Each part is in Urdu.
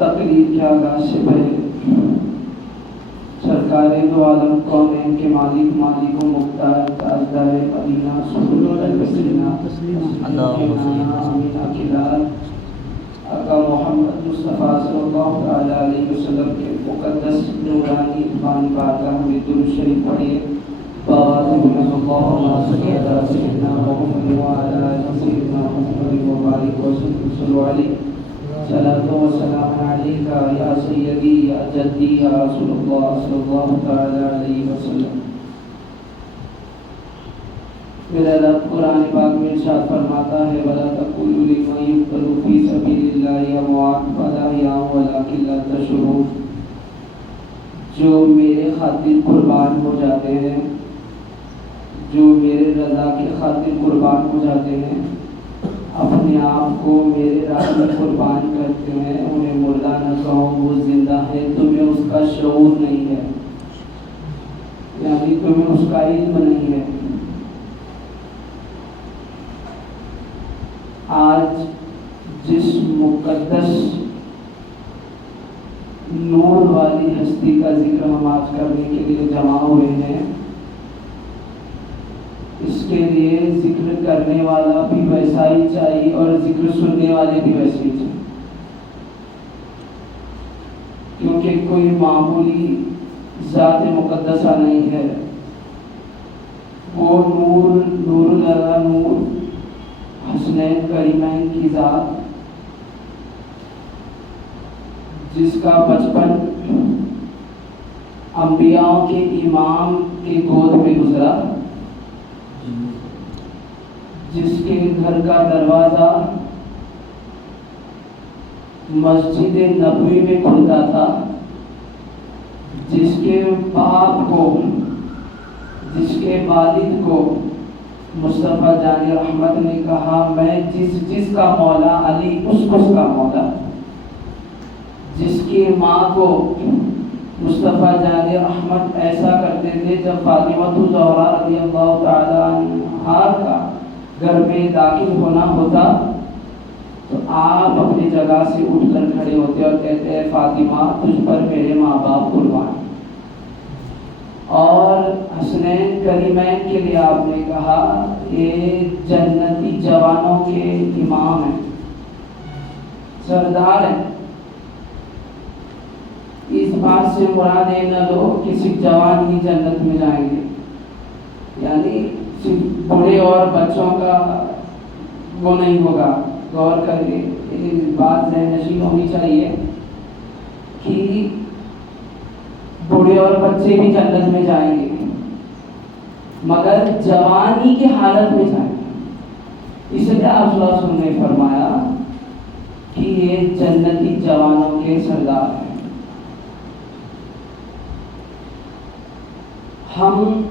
تقریر کے آغاز سے پہلے سرکار دو عالم کونین کے مالک و مختار تاجدار مدینہ صلی اللہ علیہ آقا محمد مصطفیٰ صلی اللہ علیہ وسلم کے مقدس نورانی بانی بارگاہ میں درود شریف پڑھیے. اللهم صل على سيدنا محمد وعلى آل سيدنا محمد وبارك وسلم صلوا عليه. صلاة وسلام عليك يا سيدي يا جدي يا رسول الله صلى الله تعالى عليه وسلم. میرا رب قرآن پاک میں ارشاد فرماتا ہے وَلَا تَقُولُوا لِمَن يُقْتَلُ فِي سَبِيلِ اللَّهِ أَمْوَاتٌ بَلْ أَحْيَاءٌ وَلَٰكِن لَّا تَشْعُرُونَ. جو میرے خاطر قربان ہو جاتے ہیں، جو میرے رضا کی خاطر قربان ہو جاتے ہیں، اپنے آپ کو میرے راہ میں قربان کرتے ہیں، انہیں مردہ نہ کہو، وہ زندہ ہے. تمہیں اس کا شعور نہیں ہے، یعنی تمہیں اس کا علم نہیں ہے. آج جس مقدس نور والی ہستی کا ذکر ہم آج کرنے کے لیے جمع ہوئے ہیں، اس کے لیے ذکر کرنے والا بھی ویسا ہی چاہیے اور ذکر سننے والے بھی ویسے ہی چاہیے، کیونکہ کوئی معمولی ذات مقدسہ نہیں ہے. وہ نور اللہ نور حسنین کریمین کی ذات، جس کا بچپن انبیاء کے امام کے گود میں گزرا، جس کے گھر کا دروازہ مسجد نبوی میں کھلتا تھا، جس کے باپ کو، جس کے والد کو مصطفیٰ جان رحمت نے کہا میں جس کا مولا علی اس کا مولا، جس کی ماں کو مصطفیٰ جان رحمت ایسا کرتے تھے جب فاطمہ الزہرا رضی اللہ تعالی عنہا کا گھر میں داخل ہونا ہوتا تو آپ اپنی جگہ سے اٹھ کر کھڑے ہوتے اور کہتے ہیں فاطمہ تجھ پر میرے ماں باپ قربان. اور حسنین کریمین کے لیے آپ نے کہا یہ جنتی جوانوں کے امام ہیں، سردار ہیں. اس بات سے مراد یہ نہ لو کہ صرف جوان ہی جنت میں جائیں گے، یعنی صرف بوڑھے اور بچوں کا وہ نہیں ہوگا. غور کریے، یہ بات ذہن نشین ہونی چاہیے کہ بوڑھے اور بچے بھی جنت میں جائیں گے، مگر جوانی کی حالت میں جائیں گے. اس لیے آپ صلی اللہ علیہ وسلم نے فرمایا کہ یہ جنتی جوانوں کے سردار ہیں. ہم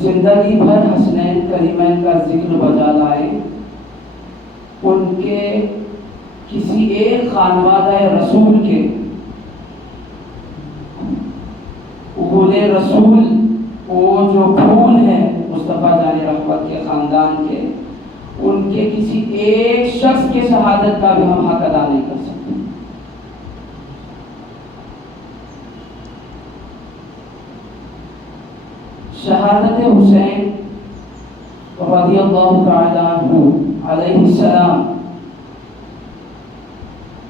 زندگی بھر حسنین کریمین کا ذکر بجا لائیں، ان کے کسی ایک خانوادہ رسول کے غول رسول، وہ جو پھول ہیں مصطفیٰ جان رحمت کے خاندان کے، ان کے کسی ایک شخص کے شہادت کا بھی ہم حق ادا نہیں کر سکتے. شہادت حسین رضی اللہ تعالی عنہ علیہ السلام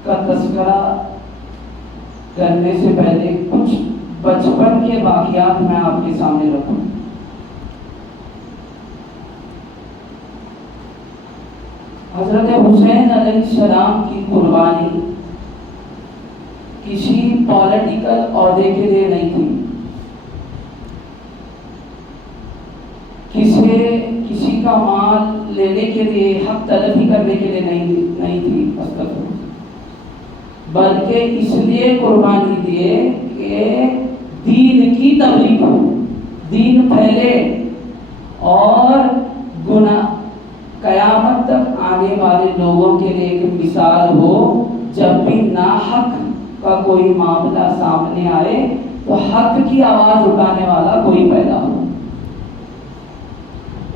کا تذکرہ کرنے سے پہلے کچھ بچپن کے واقعات میں آپ کے سامنے رکھوں. حضرت حسین علیہ السلام کی قربانی کسی پولیٹیکل عہدے کے لیے نہیں تھی، کسی کا مال لینے کے لیے، حق طلبی کرنے کے لیے نہیں تھی، بلکہ اس لیے قربانی دیے کہ دین کی تبلیغ ہو، دین پھیلے اور گناہ قیامت تک آنے والے لوگوں کے لیے ایک مثال ہو. جب بھی ناحق کا کوئی معاملہ سامنے آئے تو حق کی آواز اٹھانے والا کوئی پیدا ہو.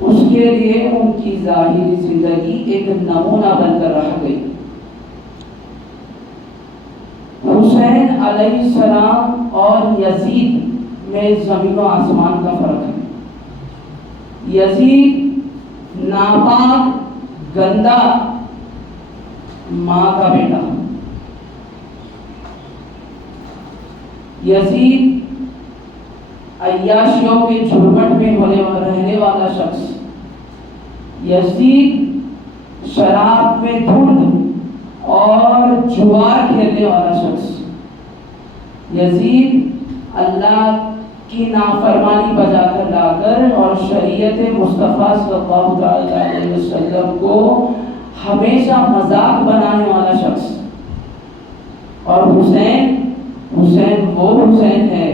اس کے لیے ان کی ظاہری زندگی ایک نمونہ بن کر رہ گئی. حسین علیہ السلام اور یزید میں زمین و آسمان کا فرق ہے. یزید ناپاک گندا ماں کا بیٹا. یزید عیاشیوں کے جھرمٹ میں رہنے والا شخص. یزید شراب میں دھند اور جوار کھیلنے والا شخص. یزید اللہ کی نافرمانی بجا کر لا کر اور شریعت مصطفیٰ صلی اللہ علیہ وسلم کو ہمیشہ مذاق بنانے والا شخص. اور حسین وہ حسین ہے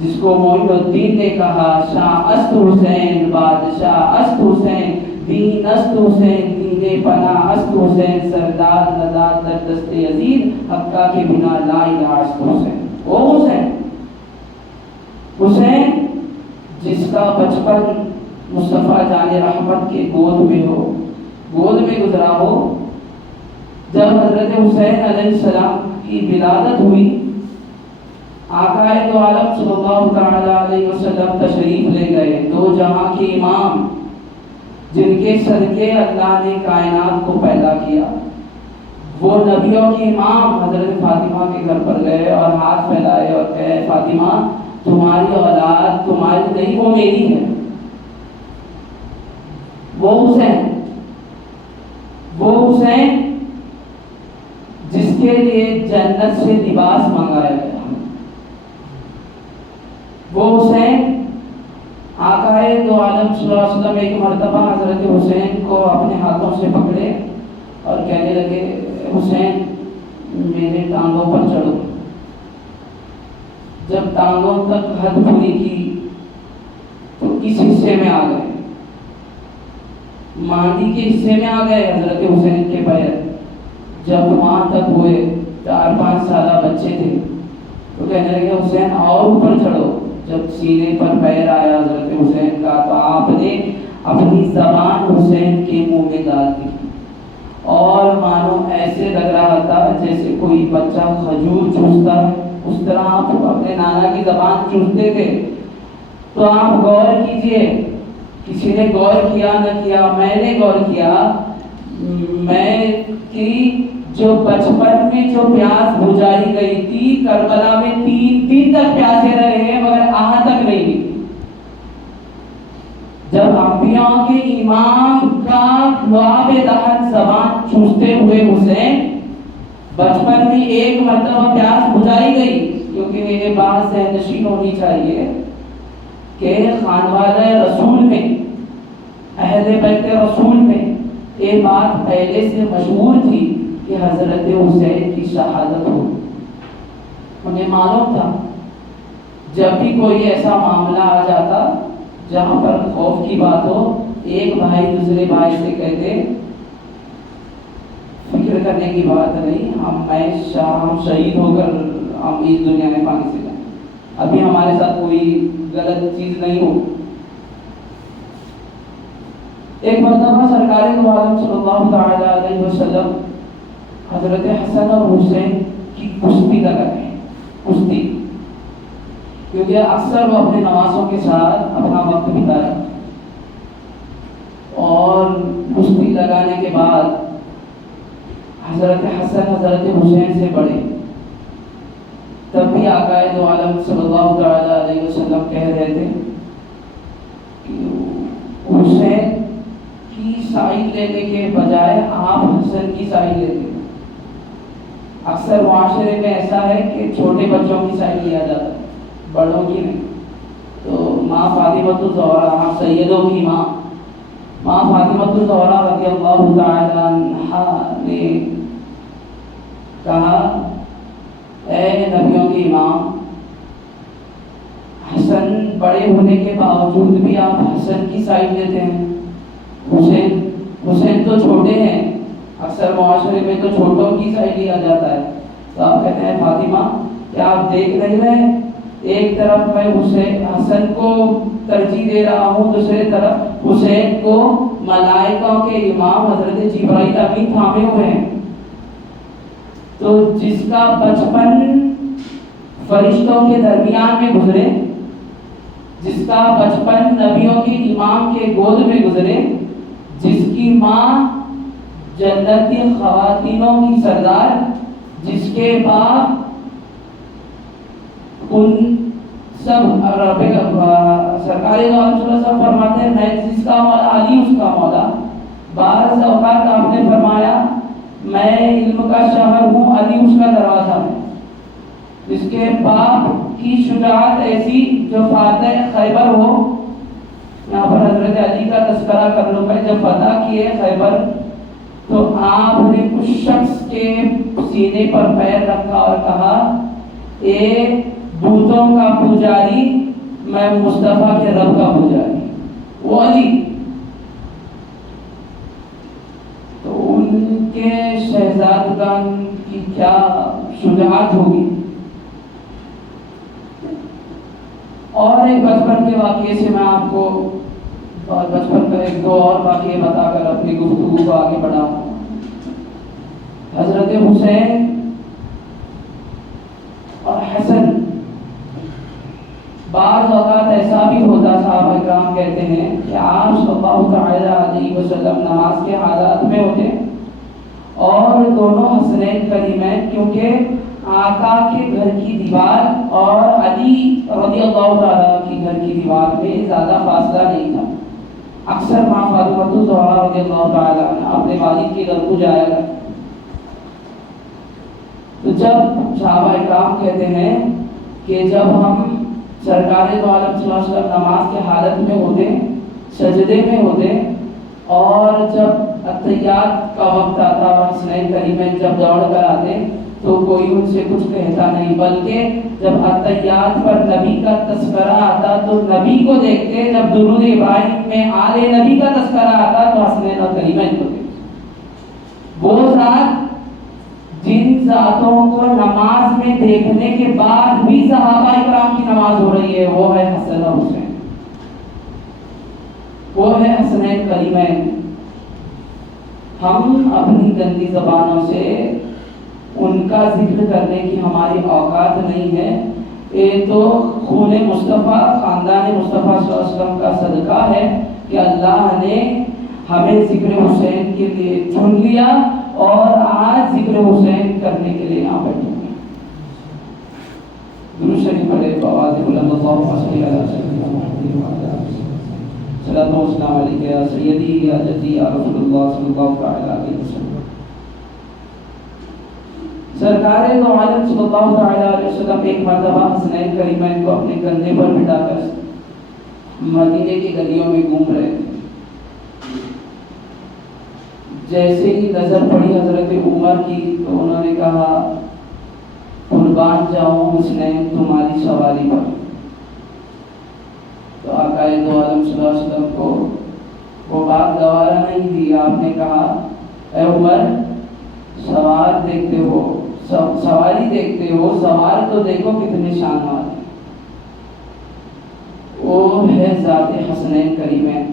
جس کو معین الدین نے کہا شاہ است حسین بادشاہ است حسین دین است حسین دین پناہ است حسین سردار ندار در دست یزید حقہ کے بنا لا الہ است حسین. وہ حسین جس کا بچپن مصطفیٰ جان رحمت کے گود میں گزرا ہو. جب حضرت حسین علیہ السلام کی ولادت ہوئی آقا دو عالم صلی اللہ تعالی علیہ وسلم تشریف لے گئے. دو جہاں کے امام جن کے صدقے اللہ نے کائنات کو پیدا کیا. وہ نبیوں کے امام حضرت فاطمہ کے گھر پر گئے اور ہاتھ پھیلائے اور کہے فاطمہ تمہاری اولاد تمہاری نہیں وہ میری ہے. وہ حسین جس کے لیے جنت سے لباس منگایا گیا. وہ حسین آقا دو عالم صلی اللہ علیہ وسلم ایک مرتبہ حضرت حسین کو اپنے ہاتھوں سے پکڑے اور کہنے لگے حسین میرے ٹانگوں پر چڑھو. جب ٹانگوں تک حد پوری کی تو اس حصے میں آ گئے, مانڈی کے حصے میں آ گئے حضرت حسین کے پیر. جب وہاں تک ہوئے 4-5 سالہ بچے تھے تو کہنے لگے حسین اور اوپر چڑھو. جب سینے پر پیر آیا حضرت حسین کا تو آپ نے اپنی زبان حسین کے منہ میں ڈال دی اور مانو ایسے لگ رہا تھا جیسے کوئی بچہ کھجور چوستا ہے, اس طرح آپ اپنے نانا کی زبان چوستے تھے. تو آپ غور کیجئے, کسی نے غور کیا نہ کیا, میں نے غور کیا. میں کی جو بچپن میں جو پیاس بجھائی گئی تھی کربلا میں 3 دن تک پیاسے رہے ہیں مگر آہ تک نہیں. جب انبیاء کے امام کا لعاب دہن زبان چوستے ہوئے حسین بچپن میں ایک مرتبہ پیاس بجھائی گئی, کیونکہ یہ بات ذہن نشین ہونی چاہیے کہ خانوادہ رسول میں اہل بیت رسول میں یہ بات پہلے سے مشہور تھی کہ حضرت حسین کی شہادت ہو. انہیں معلوم تھا جب بھی کوئی ایسا معاملہ آ جاتا جہاں پر خوف کی بات ہو, ایک بھائی دوسرے بھائی سے کہتے فکر کرنے کی بات نہیں, ہم شہید ہو کر ہم اس دنیا میں پانی سے جائیں, ابھی ہمارے ساتھ کوئی غلط چیز نہیں ہو. ایک مرتبہ سرکار دو عالم صلی اللہ تعالی علیہ وسلم حضرت حسن اور حسین کی کشتی لگائے. کشتی کیونکہ اکثر وہ اپنے نوازوں کے ساتھ اپنا وقت بتایا, اور کشتی لگانے کے بعد حضرت حسن حضرت حسین سے بڑے. تب بھی آقا دو عالم صلی اللہ تعالی علیہ وسلم کہہ رہے تھے کہ حسین کی سائڈ لینے کے بجائے آپ حسن کی سائڈ لیتے. اکثر معاشرے میں ایسا ہے کہ چھوٹے بچوں کی سائڈ لیا جاتا ہے, بڑوں کی نہیں. تو ماں فاطمۃ الزہرا سیدوں کی ماں فاطمۃ الزہرا رضی اللہ تعالی عنہا نے کہا اے نبیوں کی امام, حسن بڑے ہونے کے باوجود بھی آپ حسن کی سائڈ لیتے ہیں. حسین تو چھوٹے ہیں, اکثر معاشرے میں تو چھوٹوں کی سائڈ لیا جاتا ہے. تو آپ کہتے ہیں فاطمہ کیا آپ دیکھ نہیں رہے, ایک طرف میں حسن کو ترجیح دے رہا ہوں, دوسرے طرف حسین کو ملائکہ کے امام حضرت جبرائیل امین تھامے ہوئے ہیں. تو جس کا بچپن فرشتوں کے درمیان میں گزرے، جس کا بچپن نبیوں کے امام کے گود میں گزرے، جس کی ماں جنتی خواتینوں کی سردار، جس کے باپ ان سب سرکار دو عالم صلی اللہ علیہ وسلم فرماتے ہیں میں جس کا مولا علی اس کا مولا. بعض اوقات آپ نے فرمایا میں علم کا شہر ہوں، علی اس کا دروازہ ہے. جس کے باپ کی شجاعت ایسی جو فاتح خیبر ہو. یہاں پر حضرت علی کا تذکرہ کر لوں میں، جب فتح کیے خیبر تو آپ نے اس شخص کے سینے پر پیر رکھا اور کہا اے بتوں کا پجاری، میں مصطفیٰ کے رب کا پجاری. وہ علی تو ان کے شہزادگان کی کیا شجاعت ہوگی. اور ایک بچپن کے واقعے سے میں آپ کو بچپن کا ایک دو اور واقعے بتا کر اپنی گفتگو کو آگے بڑھاؤں. حضرت حسین اور حسن، بعض اوقات ایسا بھی ہوتا، صحابہ کرام کہتے ہیں کہ آپ صلی اللہ تعالی علیہ وسلم نماز کے حالات میں ہوتے اور دونوں حسنین کریمین، کیونکہ آقا کے گھر کی دیوار اور علی رضی اللہ تعالیٰ کی گھر کی دیوار میں زیادہ فاصلہ نہیں تھا. اکثر ماں فاطمہ الزہرا رضی اللہ تعالیٰ اپنے والد کے گھر کو جایا کرتے. تو جب صحابہ اکرام کہتے ہیں کہ جب ہم سرکار دو عالم صلی اللہ علیہ وسلم نماز کے حالت میں ہوتے، سجدے میں ہوتے، اور جب اتحیات کا وقت آتا اور حسنین کریمین جب دوڑ کر آتے تو کوئی ان سے کچھ کہتا نہیں، بلکہ جب اتحیات پر نبی کا تذکرہ آتا تو نبی کو دیکھتے، جب درود ابراہیم میں آل نبی کا تذکرہ آتا تو حسنین اور کریمین کو دیکھتے. وہ ذات جن ذاتوں کو نماز میں دیکھنے کے بعد بھی صحابہ اکرام کی نماز ہو رہی ہے، وہ ہے حسن اور حسین، وہ ہے حسنین کریمین. ہم اپنی گندی زبانوں سے ان کا ذکر کرنے کی ہماری اوقات نہیں ہے. یہ تو خون مصطفیٰ، خاندان مصطفیٰ صلی اللہ علیہ وسلم کا صدقہ ہے کہ اللہ نے ہمیں ذکر حسین کے لیے چن لیا اور آج ذکر حسین کرنے کے لیے یہاں بیٹھے ہیں. درود شریف پڑھے بآواز بلند اللہم صلی علی سیدنا محمد وعلی آلہ صلاۃ و سلام علیک یا سیدی یا جدی یا رسول اللہ صلی اللہ علیہ وسلم. سرکار دو عالم صلی اللہ علیہ وسلم ایک مرتبہ حسنین کریمین کو اپنے کندھے پر بٹھا کر مدینے کی گلیوں میں گھوم رہے تھے. جیسے ہی نظر پڑی حضرت عمر کی تو انہوں نے کہا قربان جاؤں حسنین تمہاری سواری پر. تو آقا دو عالم صلی اللہ علیہ وسلم کو وہ بات گوارا نہیں دی. آپ نے کہا اے عمر سوار دیکھتے ہو، سواری دیکھتے ہو، سوار تو دیکھو کتنے شانوار ہیں. وہ ہے ذات حسنین کریمین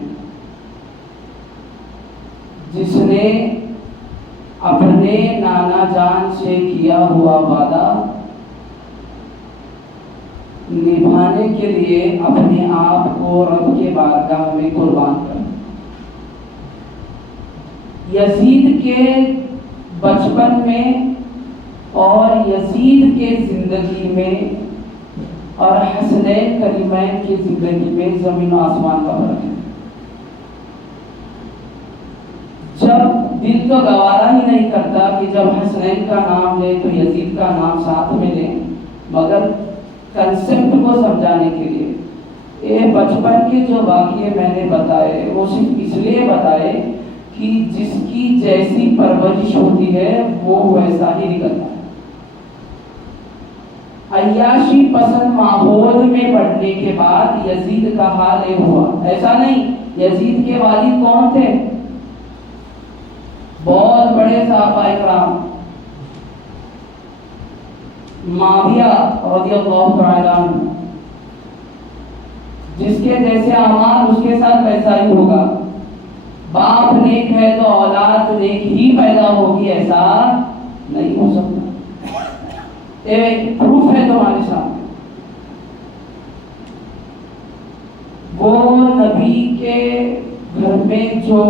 جس نے اپنے نانا جان سے کیا ہوا وعدہ نبھانے کے لیے اپنے آپ کو رب کے بارگاہ میں قربان کر. یزید کے بچپن میں اور یزید کے زندگی میں اور حسنین کریمین کی زندگی میں زمین و آسمان کا فرق ہے. جب دل تو گوارا ہی نہیں کرتا کہ جب حسنین کا نام لے تو یزید کا نام ساتھ میں لیں، مگر کنسپٹ کو سمجھانے کے لیے یہ بچپن کے جو واقعے میں نے بتائے وہ صرف اس لیے بتائے کہ جس کی جیسی پرورش ہوتی ہے وہ ویسا ہی نکلتا ہے. عیاشی پسند ماحول میں بڑھنے کے بعد یزید کا حال یہ ہوا. ایسا نہیں، یزید کے والد کون تھے؟ بہت بڑے صحابہ اکرام، معاویہ رضی اللہ تعالی عنہ. جس کے جیسے اعمال اس کے ساتھ ویسا ہی ہوگا. باپ نیک ہے تو اولاد نیک ہی پیدا ہوگی، ایسا نہیں ہو سکتا. ایک پروف ہے تمہارے سامنے. وہ نبی کے گھر میں جو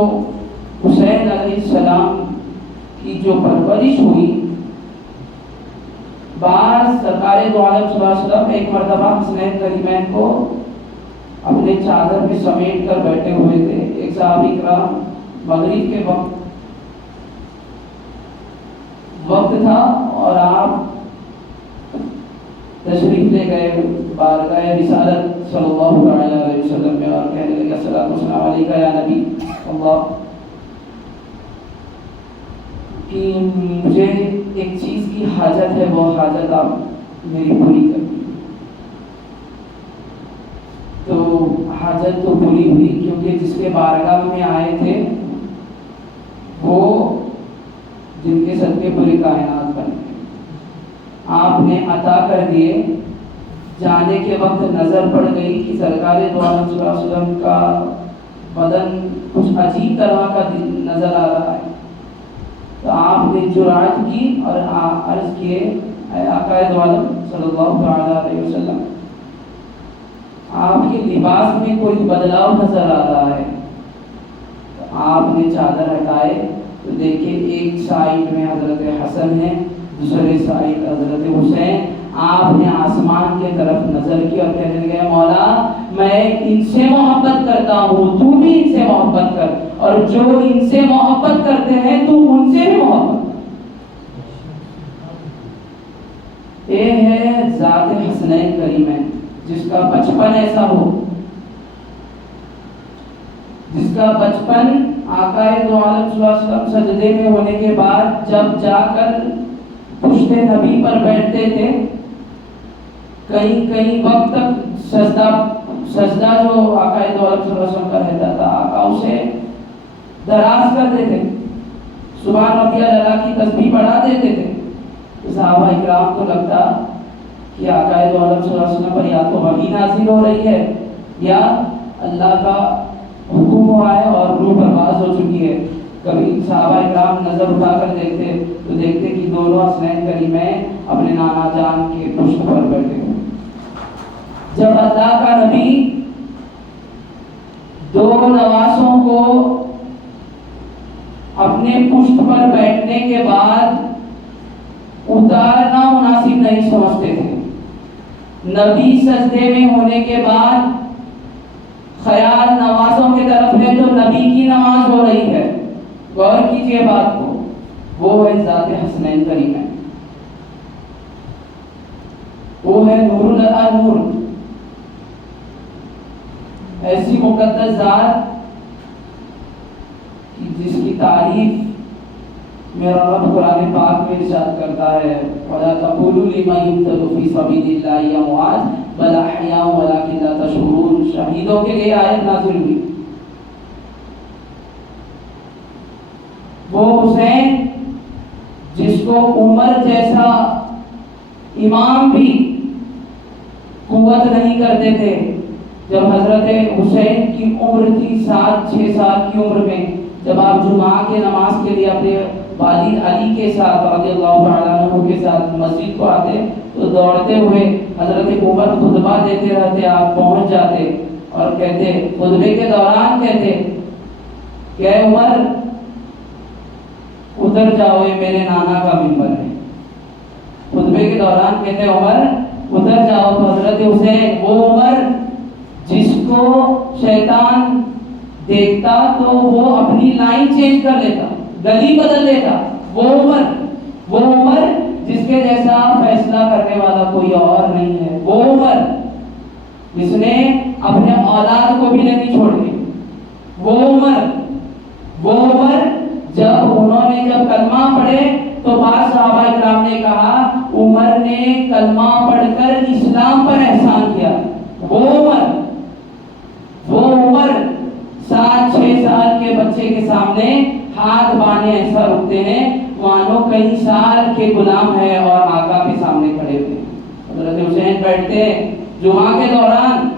حسین علیہ السلام کی جو پرورش ہوئی، بعض سرکار دو عالم صلی اللہ علیہ وسلم ایک مرتبہ حسنین کریمین کو اپنے چادر میں سمیٹ کر بیٹھے ہوئے تھے. ایک صحابی کرام، مغرب کے وقت تھا اور آپ تشریف لے گئے بارگاہ رسالت صلی اللہ علیہ وسلم میں اور کہنے لگے الصلاۃ والسلام علیکہ یا نبی اللہ، کہ مجھے ایک چیز کی حاجت ہے، وہ حاجت آپ میری پوری کر. تو حاجت تو پوری ہوئی، کیونکہ جس کے بارگاہ میں آئے تھے وہ جن کے صدقے پوری کائنات بن گئے، آپ نے عطا کر دیے. جانے کے وقت نظر پڑ گئی کہ سرکار دو عالم صلی اللہ علیہ وسلم کا بدن کچھ عجیب طرح کا نظر آ رہا ہے. تو آپ نے جرأت کی اور عرض کیے اے آقا دو عالم صلی اللہ علیہ وسلم، آپ کے لباس میں کوئی بدلاؤ نظر آ رہا ہے. تو آپ نے چادر ہٹائے تو دیکھیں ایک سائڈ میں حضرت حسن ہے، دوسرے سائڈ حضرت حسین. آپ نے آسمان کے طرف نظر کی اور کہنے لگے مولا میں ان سے محبت کرتا ہوں، تو بھی ان سے محبت کر، اور جو ان سے محبت کرتے ہیں تو ان سے بھی محبت کر. یہ ہے ذات حسنین کریمین، جس کا بچپن ایسا ہو، جس کا بچپن آقا دو عالم صلی اللہ علیہ وسلم سجدے میں ہونے کے بعد جب جا کر پشت نبی پر بیٹھتے تھے، کئی وقت تک سجدہ جو آقا دو عالم صلی اللہ علیہ وسلم کا رہتا تھا، آقا اسے دراز کر دیتے، سبحان ربی الاعلیٰ کی تسبیح بڑھا دیتے تھے. صحابہ اکرام کو لگتا کہ آقا دو عالم صلی اللہ علیہ وسلم پر یا تو وحی نازل ہو رہی ہے یا اللہ کا حکم ہوا ہے اور روح پرواز ہو چکی ہے. کبھی صحابہ اکرام نظر اٹھا کر دیکھتے تو دیکھتے کہ دونوں حسنین کریمین اپنے نانا جان کے پشت پر بیٹھے ہوئے. جب اللہ کا نبی دو نواسوں کو اپنے پشت پر بیٹھنے کے بعد اتارنا مناسب نہیں سمجھتے تھے، نبی سجدے میں ہونے کے بعد خیال نوازوں کی طرف ہے تو نبی کی نماز ہو رہی ہے. غور کیجئے بات کو، وہ ہے ذات حسنین کریمین، وہ ہے نور الانور، ایسی مقدس ذات جس کی تعریف میرا رب قرآن پاک میں ارشاد کرتا ہے وَلَا تَقُولُوا لِمَن يُقْتَلُ فِي سَبِيلِ اللَّهِ أَمْوَاتٌ بَلْ أَحْيَاءٌ وَلَٰكِن لَّا تَشْعُرُونَ. شہیدوں کے لیے آیت نازل ہوئی. وہ حسین جس کو عمر جیسا امام بھی قوت نہیں کرتے تھے، جب حضرت حسین کی عمر تھی 7-6 سال کی عمر میں، جب آپ جمعہ کے نماز کے لیے اپنے والد علی کے ساتھ رضی اللہ تعالیٰ عنہ کے ساتھ مسجد کو آتے تو دوڑتے ہوئے حضرت عمر خطبہ دیتے رہتے، آپ پہنچ جاتے اور کہتے، خطبے کے دوران کہتے کہ اے عمر اتر جاؤ، یہ میرے نانا کا منبر ہے. خطبے کے دوران کہتے عمر اتر جاؤ. تو حضرت حسین، وہ عمر جس کو شیطان دیکھتا تو وہ اپنی لائن چینج کر لیتا، گلی بدل لیتا، وہ عمر جس کے جیسا فیصلہ کرنے والا کوئی اور نہیں ہے، وہ عمر جس نے اپنے اولاد کو بھی نہیں چھوڑی، وہ عمر جب انہوں نے کلمہ پڑھے تو بعض صحابہ اکرام نے کہا عمر نے کلمہ پڑھ کر اسلام پر احسان کیا. وہ عمر 7-6 سال کے بچے کے سامنے ہاتھ باندھے ایسا رکتے ہیں مانو کئی سال کے غلام ہے اور آقا کے سامنے کھڑے ہوئے ہیں. حضرت حسین بیٹھتے ہیں جمعہ کے دوران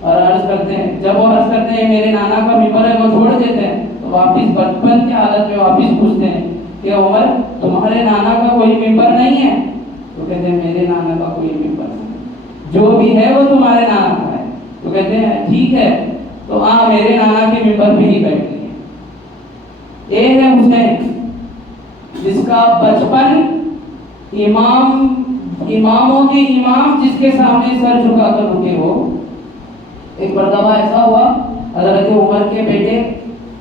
اور عرض کرتے ہیں، جب وہ عرض کرتے ہیں میرے نانا کا منبر ہے، وہ چھوڑ دیتے ہیں تو واپس بچپن کی حالت میں واپس پوچھتے ہیں کہ عمر تمہارے نانا کا کوئی منبر نہیں ہے؟ تو کہتے ہیں میرے نانا کا کوئی ممبر نہیں، جو بھی ہے وہ تمہارے نانا کا ہے۔ تو کہتے ہیں ٹھیک ہے، تو میرے نانا کے ممبر پہ ہی بیٹھ گئے۔ یہ ہے حسین، جس کا بچپن اماموں کے امام جس کے سامنے سر جھکا کر رکے ہو۔ ایک مرتبہ ایسا ہوا، حضرت عمر کے بیٹے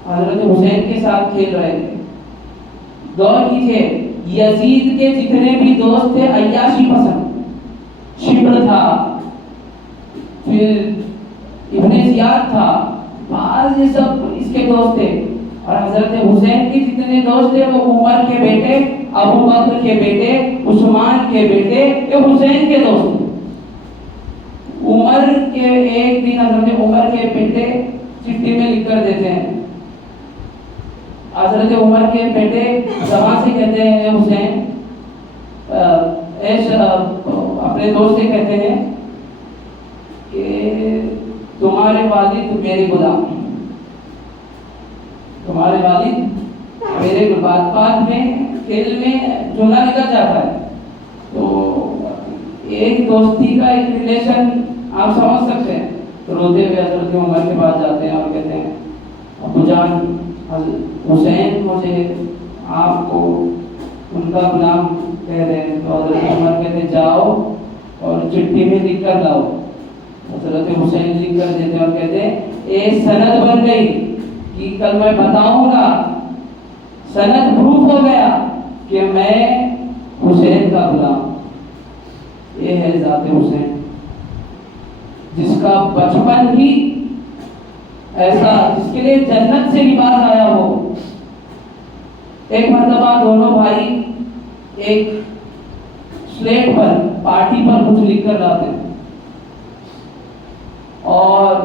حضرت حسین کے ساتھ کھیل رہے تھے، دور کیجیے، یزید کے جتنے بھی دوست تھے عیاشی پسند، شبر تھا، پھر ابن زیاد تھا، بعض یہ سب اس کے دوست تھے، اور حضرت حسین کے جتنے دوست تھے وہ عمر کے بیٹے، ابو بکر کے بیٹے، عثمان کے بیٹے، یہ حسین کے دوست تھے۔ عمر کے ایک دن حضرت عمر کے بیٹے چٹھی میں لکھ کر دیتے ہیں، حضرت عمر کے بیٹے زبان سے کہتے ہیں حسین، اپنے دوست سے کہتے ہیں کہ تمہارے والد میرے غلام، تمہارے والد میرے بات میں دل میں جملہ نکل جاتا ہے، تو ایک دوستی کا ایک ریلیشن آپ سمجھ سکتے ہیں۔ تو روتے ہوئے حضرت عمر کے پاس جاتے ہیں اور کہتے ہیں ابو جان، حسین مجھے آپ کو ان کا غلام کہہ رہے ہیں۔ تو حضرت عمر کہتے ہیں جاؤ اور چٹھی میں لکھ کر لاؤ۔ حضرت حسین لکھ کر دیتے ہیں اور کہتے ہیں ایک سند بن گئی کہ کل میں بتاؤں گا، سند پروف ہو گیا کہ میں حسین کا غلام۔ یہ ہے ذات حسین، جس کا بچپن ہی ایسا، جس کے لیے جنت سے لباس آیا ہو۔ ایک مرتبہ دونوں بھائی ایک سلیٹ پر پارٹی پر کچھ لکھ کر لاتے ہیں، اور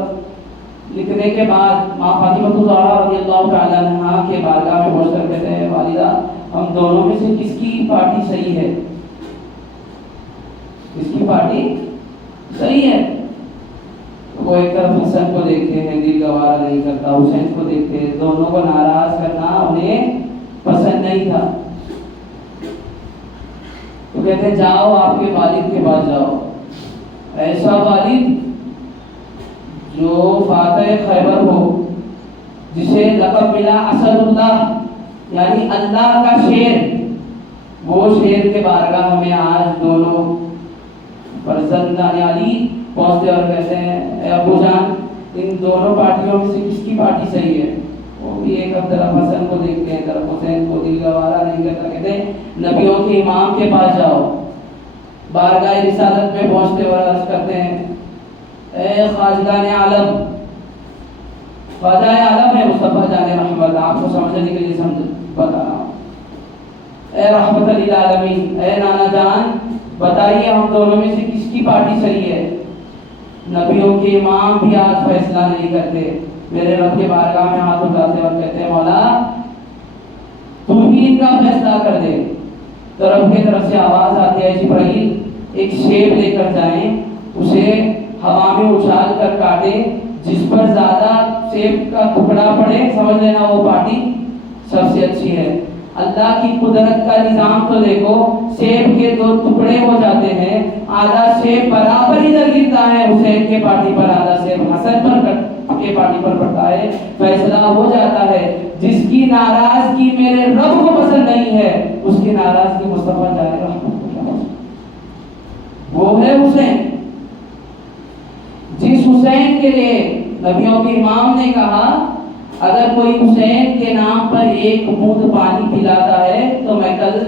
لکھنے کے بعد ماں فاطمہ الزہرا رضی اللہ تعالی عنہا کے بارگاہ میں پہنچ کر کہتے ہیں والدہ ہم دونوں میں سے کس کی پارٹی صحیح ہے، کس کی پارٹی صحیح ہے؟ وہ ایک طرف حسن کو دیکھتے ہیں، دل گوارا نہیں کرتا، حسین کو دیکھتے ہیں، دونوں کو ناراض کرنا انہیں پسند نہیں تھا۔ تو کہتے ہیں جاؤ آپ کے والد کے پاس جاؤ، ایسا والد جو فاتح خیبر ہو، جسے لقب ملا اسد اللہ، یعنی اللہ کا شیر، وہ شیر کے بارگاہ میں آج دونوں فرزندان علی پہنچتے اور کہتے ہیں اے ابو جان، ان دونوں پارٹیوں میں سے کس کی پارٹی صحیح ہے؟ وہ بھی ایک طرف حسن کو دیکھتے ہیں، طرف حسین کو، دل گوارا نہیں کرتا، کہتے ہیں نبیوں کے امام کے پاس جاؤ۔ بارگاہ رسالت میں پہنچتے اور عرض کرتے ہیں اے خواجگان عالم، خواجہ عالم ہے مصطفیٰ جان رحمت، آپ کو سمجھنے کے لیے بتا رہا ہوں، اے رحمت للعالمین، اے نانا جان بتائیے ہم دونوں میں سے کس کی پارٹی صحیح ہے؟ نبیوں کے امام بھی آج فیصلہ نہیں کرتے، میرے رب کے بارگاہ میں ہاتھ اٹھاتے اور کہتے ہیں مولا تو ہی ان کا فیصلہ کر دے۔ تو رب کی طرف سے آواز آتی ہے جبرائیل ایک شیب لے کر جائیں، اسے ہوا میں اچھال کر کاٹے، جس پر زیادہ سیب کا ٹکڑا پڑے سمجھ لینا وہ پارٹی سب سے اچھی ہے۔ اللہ کی قدرت کا نظام تو دیکھو، سیب کے دو ٹکڑے ہو جاتے ہیں، آدھا سیب برابر ہی گرتا ہے حسین کے پارٹی پر، آدھا سیب حسن کے پارٹی پر پڑتا ہے، فیصلہ ہو جاتا ہے۔ جس کی ناراضگی میرے رب کو پسند نہیں ہے، اس کی ناراضگی مصطفیٰ جائے رحمت اللہ، وہ ہے حسین، جس حسین کے لیے نبیوں کے امام نے کہا اگر کوئی حسین کے نام پر ایک بوند پانی پلاتا ہے تو میں کل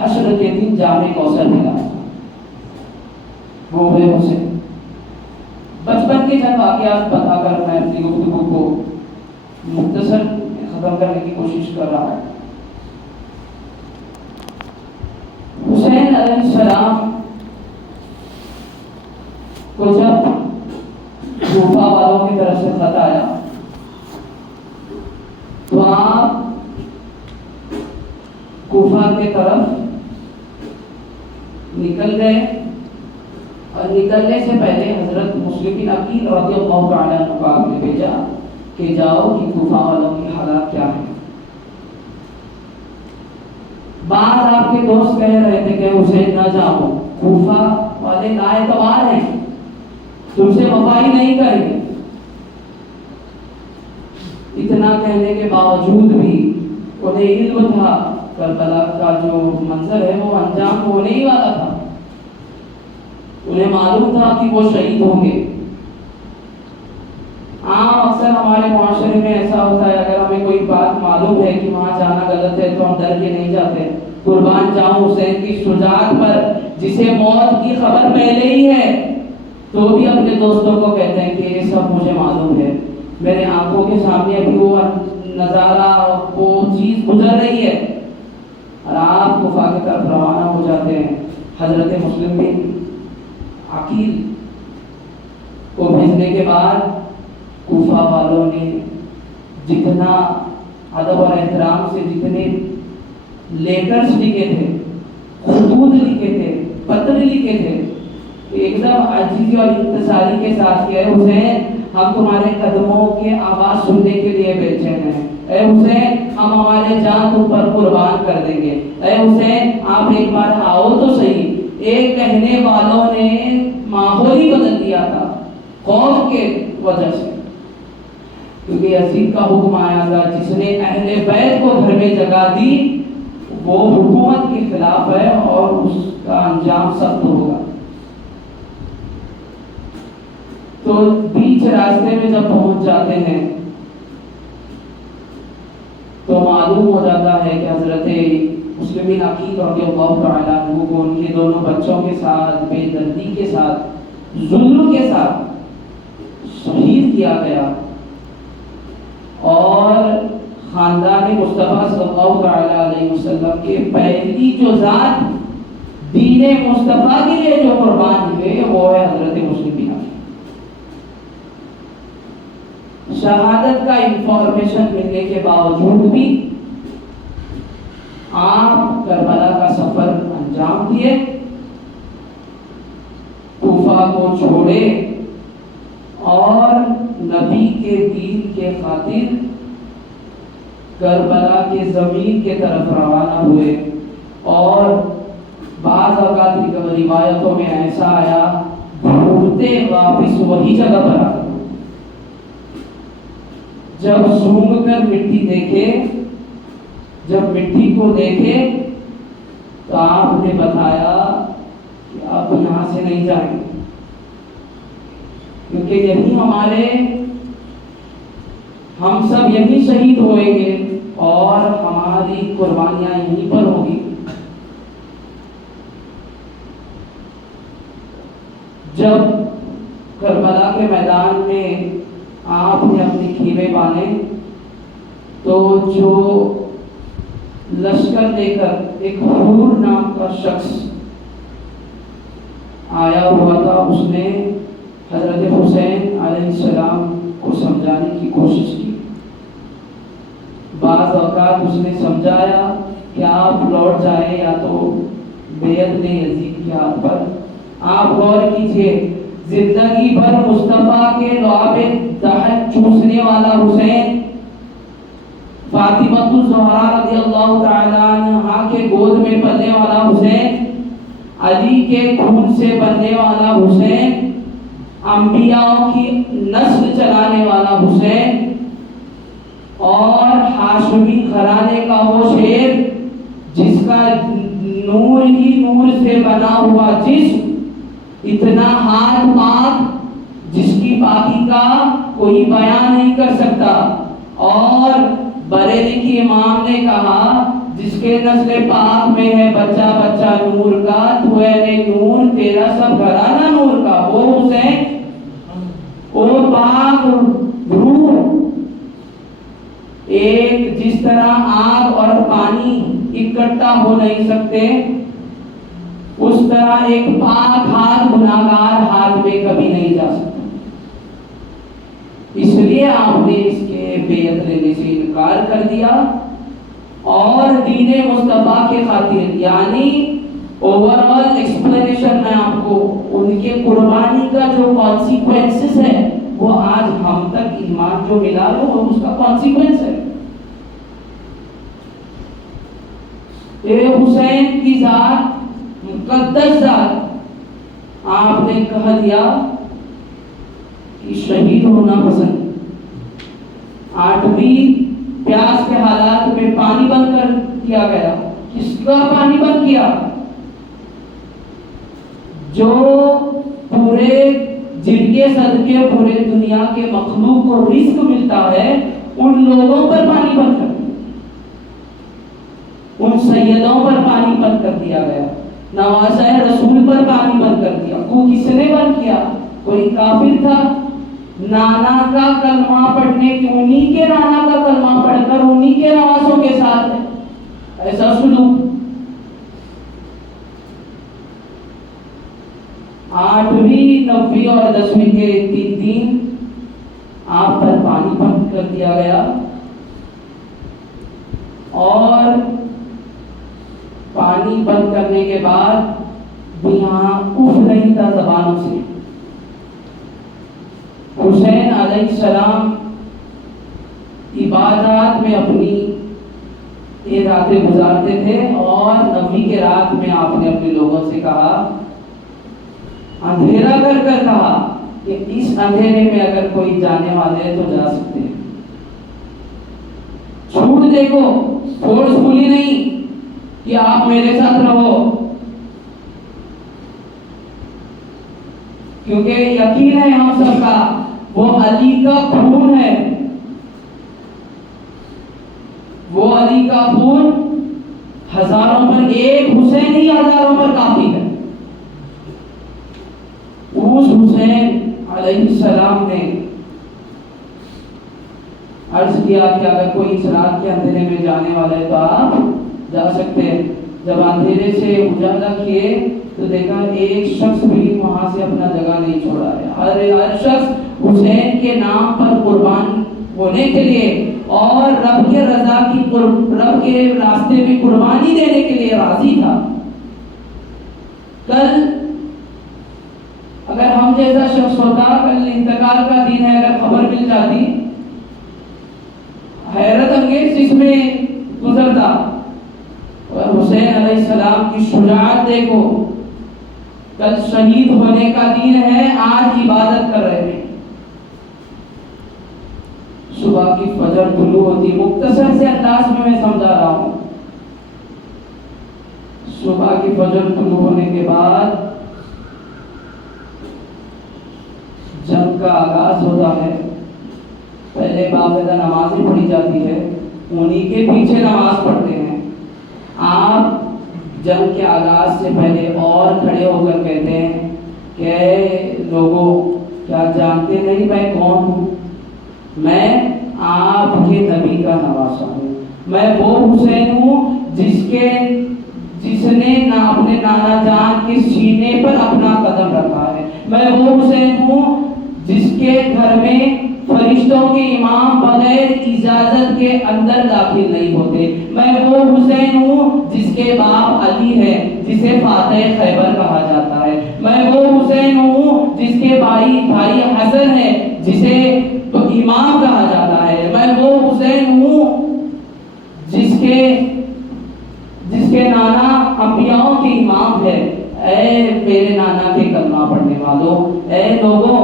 حشر کے دن جام کوثر پلاؤں گا۔ وہ ہے حسین۔ بچپن کے چند واقعات بتا کر میں اپنی گفتگو کو مختصر ختم کرنے کی کوشش کر رہا ہوں۔ حسین علیہ السلام کو جب کوفہ والوں کی طرف سے خط آیا تو آپ کوفہ کی طرف نکل گئے، اور نکلنے سے پہلے حضرت مشرکین عقیل رضی اللہ تعالیٰ عنہ کو آپ نے بھیجا کہ جاؤ کہ کوفہ والوں کی حالات کیا ہے۔ بعض آپ کے دوست کہہ رہے تھے کہ حسین نہ جاؤ، کوفہ والے لاعتبار ہیں، تم سے وفائی نہیں کریں گے۔ اتنا کہنے کے باوجود بھی انہیں علم تھا کربلا کا جو منظر ہے وہ انجام ہونے ہی والا تھا، انہیں معلوم تھا کہ وہ شہید ہوں گے۔ عام اکثر ہمارے معاشرے میں ایسا ہوتا ہے، اگر ہمیں کوئی بات معلوم ہے کہ وہاں جانا غلط ہے تو ہم ڈر کے نہیں جاتے۔ قربان جاؤں حسین کی شجاعت پر، جسے موت کی خبر پہلے ہی ہے تو بھی اپنے دوستوں کو کہتے ہیں کہ یہ سب مجھے معلوم ہے، میرے آنکھوں کے سامنے ابھی وہ نظارہ، وہ چیز گزر رہی ہے، اور آپ کوفہ کی طرف روانہ ہو جاتے ہیں۔ حضرت مسلم بن عقیل کو بھیجنے کے بعد کوفہ والوں نے جتنا ادب اور احترام سے جتنے لیٹرز لکھے تھے، خطوط لکھے تھے، پتر لکھے تھے، ایک دم عاجزی اور انکساری کے ساتھ کہ اے حسین ہم تمہارے قدموں کے آواز سننے کے لیے بے چین ہیں، اے حسین ہم ہمارے جان تم پر قربان کر دیں گے، اے حسین آپ ایک بار آؤ تو صحیح۔ ایک کہنے والوں نے ماحول ہی بدل دیا تھا خوف کے وجہ سے، کیونکہ یزید کا حکم آیا تھا جس نے اہل بیت کو گھر میں جگہ دی وہ حکومت کے خلاف ہے اور اس کا انجام سخت ہوگا۔ تو بیچ راستے میں جب پہنچ جاتے ہیں تو معلوم ہو جاتا ہے کہ حضرت مسلم بن عقیل رضی اللہ تعالیٰ عنہ کو ان کے دونوں بچوں کے ساتھ بے دردی کے ساتھ ظلم کے ساتھ شہید کیا گیا، اور خاندان مصطفیٰ صلی اللہ تعالیٰ علیہ وسلم کے پہلی جو ذات دین مصطفیٰ کے لیے جو قربان ہوئے وہ ہے حضرت مسلم بن عقیل۔ شہادت کا انفارمیشن ملنے کے باوجود بھی آپ کربلا کا سفر انجام دیے، کوفہ کو چھوڑے اور نبی کے دین کے خاطر کربلا کے زمین کے طرف روانہ ہوئے۔ اور بعض اوقات روایتوں میں ایسا آیا گھومتے واپس وہی جگہ پر آ گئے۔ جب سونگھ کر مٹی دیکھے، جب مٹی کو دیکھے تو آپ نے بتایا کہ آپ یہاں سے نہیں جائیں گے، کیونکہ یہی ہم سب یہیں شہید ہوئیں گے اور ہماری قربانیاں یہیں پر ہوگی۔ جب کربلا کے میدان میں آپ نے اپنے کھیرے باندھے تو جو لشکر لے کر ایک حور نام کا شخص آیا ہوا تھا، اس نے حضرت حسین علیہ السلام کو سمجھانے کی کوشش کی۔ بعض اوقات اس نے سمجھایا کہ آپ لوٹ جائیں یا تو بیعت لیں یزید کے ہاتھ پر۔ آپ غور کیجئے، زندگی بھر مصطفیٰ کے لعاب دہن چوسنے والا حسین، فاطمہ الزہرا رضی اللہ تعالیٰ عنہا کے گود میں پلنے والا حسین، علی کے خون سے بننے والا حسین، انبیاء کی نسل چلانے والا حسین، اور ہاشمی گھرانے کا وہ شیر جس کا نور ہی نور سے بنا ہوا جسم، اتنا ہاتھ پاک جس کی پاکی کا کوئی بیان نہیں کر سکتا، اور بریلی کی امام نے کہا جس کے نسل پاک میں ہے بچہ بچہ نور کا، تو اے نور تیرا سب گھرانہ نور کا۔ وہ حسین، وہ پاک روح، ایک جس طرح آگ اور پانی اکٹھا ہو نہیں سکتے، اس طرح ایک پاک ہاتھ گناہگار ہاتھ میں کبھی نہیں جا سکتا۔ اس لیے آپ نے اس کے بیعت لینے سے انکار کر دیا، اور دین مصطفیٰ کے خاطر، یعنی اوورآل ایکسپلینیشن میں آپ کو ان کے قربانی کا جو کانسیکوینسز ہے وہ آج ہم تک ایمان جو ملا وہ اس کا کانسیکوینس ہے۔ اے حسین کی ذات، مقدس ذات، آپ نے کہہ دیا کہ شہید ہونا پسند۔ 8ویں پیاس کے حالات میں پانی بند کر دیا گیا۔ کس کا پانی بند کیا؟ جو پورے جن کے صدقے پورے دنیا کے مخلوق کو رزق ملتا ہے، ان لوگوں پر پانی بند کر دیا، ان سیدوں پر پانی بند کر دیا گیا، نواسۂ رسول پر پانی بند کر دیا۔ وہ کس نے بند کیا؟ کوئی کافر تھا، نانا کا کلمہ پڑھنے کی، انہی کے نانا کا کلمہ پڑھ کر انہی کے نواسوں کے ساتھ ہے، ایسا سلوک۔ 8ویں 9ویں اور 10ویں کے 3 دن آپ پر پانی بند کر دیا گیا، اور پانی بند کرنے کے بعد بھی یہاں اف نہیں تھا زبانوں سے۔ حسین علیہ السلام عبادات میں اپنی یہ راتیں گزارتے تھے، اور 9ویں کے رات میں آپ نے اپنے لوگوں سے کہا، اندھیرا کر کر کہا کہ اس اندھیرے میں اگر کوئی جانے والے ہیں تو جا سکتے ہیں، چھوٹ دیکھو، فورس فلی نہیں کہ آپ میرے ساتھ رہو، کیونکہ یقین ہے ہم سب کا وہ علی کا خون ہے، وہ علی کا خون ہزاروں پر ایک حسین ہی ہزاروں پر کافی ہے۔ اس حسین علیہ السلام نے عرض کیا کہ اگر کوئی اس رات کے اندھیرے میں جانے والا ہے تو آپ جا سکتے ہیں۔ جب اندھیرے سے اجالا کیے تو دیکھا ایک شخص بھی وہاں سے اپنا جگہ نہیں چھوڑا ہے، ہر شخص حسین کے نام پر قربان ہونے کے لیے اور رب کے رضا کی رب کے راستے میں قربانی دینے کے لیے راضی تھا۔ کل اگر ہم جیسا شخص ہوتا، کل انتقال کا دن ہے، اگر خبر مل جاتی، حیرت انگیز اس میں گزرتا۔ اور حسین علیہ السلام کی شجاعت دیکھو، کل شہید ہونے کا دن ہے، آج عبادت کر رہے ہیں۔ صبح کی فجر طلوع ہوتی، مختصر سے انداز میں سمجھا رہا ہوں۔ صبح کی فجر طلوع ہونے کے بعد جنگ کا آغاز ہوتا ہے۔ پہلے باقاعدہ نمازیں پڑھی جاتی ہے، انہی کے پیچھے نماز پڑھتے ہیں۔ آپ جنگ کے آغاز سے پہلے اور کھڑے ہو کر کہتے ہیں کہ لوگوں کیا جانتے نہیں میں کون ہوں؟ میں آپ کے نبی کا نواسہ ہوں، میں وہ حسین ہوں جس نے اپنے نانا جان کے سینے پر اپنا قدم رکھا ہے، میں وہ حسین ہوں جس کے گھر میں فرشتوں کے امام بغیر اجازت کے اندر داخل نہیں ہوتے، میں وہ حسین ہوں جس کے باپ علی ہے جسے فاتح خیبر کہا جاتا ہے، میں وہ حسین ہوں جس کے بھائی حسن ہے جسے تو امام کہا جاتا ہے، میں وہ حسین ہوں جس کے نانا انبیاءوں کے امام ہے۔ اے میرے نانا کے کلمہ پڑھنے والوں، اے لوگوں،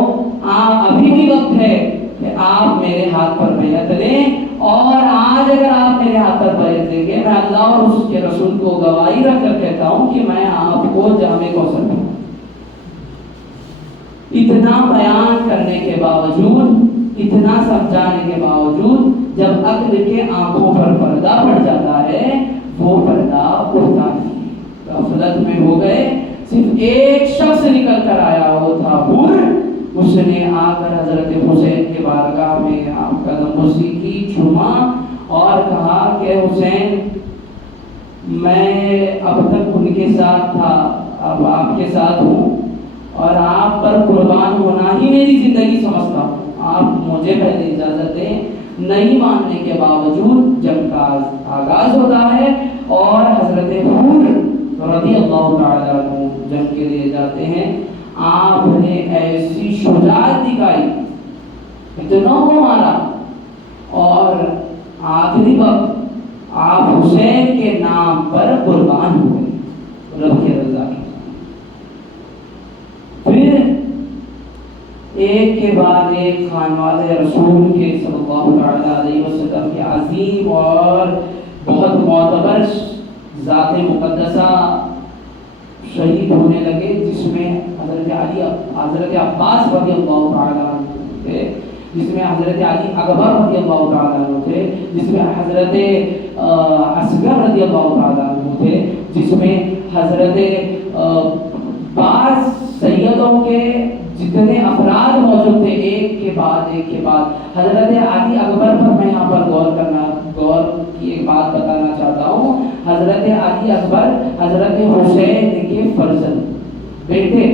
ابھی بھی وقت ہے کہ آپ میرے ہاتھ پر بیعت لیں، اور آج اگر آپ میرے ہاتھ پر بیعت لیں گے، میں اللہ اور اس کے رسول کو گواہی رکھ کر کہتا ہوں کہ میں آپ کو جامع کوثر دوں۔ اتنا بیان کرنے کے باوجود، اتنا سمجھانے کے باوجود، جب عقل کے آنکھوں پر پردہ پڑ جاتا ہے، وہ پردہ اٹھتا نہیں، غفلت میں ہو گئے۔ صرف ایک شخص نکل کر آیا، وہ تھا حر۔ اس نے آ کر حضرت حسین کے بارگاہ میں آپ کا نموسی کی، چھما اور کہا کہ حسین، میں اب تک ان کے ساتھ تھا، اب آپ کے ساتھ ہوں، اور آپ پر قربان ہونا ہی میری زندگی سمجھتا ہوں، آپ مجھے پہلے اجازت دیں۔ نہیں ماننے کے باوجود جنگ کا آغاز ہوتا ہے، اور حضرت حر رضی اللہ تعالیٰ عنہ جنگ کے لیے جاتے ہیں۔ آپ نے ایسی شجاعت دکھائی، اتنوں کو مارا، اور آخری وقت آپ حسین کے کے نام پر قربان ہوئے رب کی رضا کی. پھر ایک کے بعد ایک خانوادہ رسول کے صلی اللہ علیہ وسلم کے عظیم اور بہت معتبر ذات مقدسہ شہید ہونے لگے، جس میں حضرت عباس رضی اللہ تعالیٰ عنہ تھے، جس میں حضرت علی اکبر رضی اللہ تعالیٰ عنہ تھے، جس میں حضرت اصغر رضی اللہ تعالیٰ عنہ تھے، جس میں حضرت بعض سیدوں کے جتنے افراد موجود تھے ایک کے بعد حضرت علی اکبر پر میں یہاں پر غور کی ایک بات بتانا چاہتا ہوں. حضرت علی اکبر حضرت حسین کے فرزند بیٹے.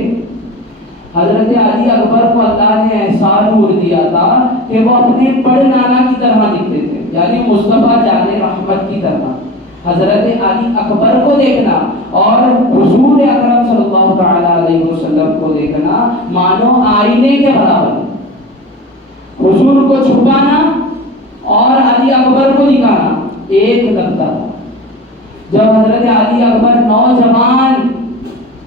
حضرت علی اکبر کو اللہ نے ایسا نور دیا تھا کہ وہ اپنے بڑے نانا کی طرح دکھتے تھے، یعنی مصطفیٰ جان رحمت کی طرح. حضرت علی اکبر کو دیکھنا اور حضور اکرم صلی اللہ تعالی علیہ وسلم کو دیکھنا مانو آئینے کے برابر. حضور کو چھپانا اور علی اکبر کو دکھانا ایک لگتا تھا. جب حضرت علی اکبر نوجوان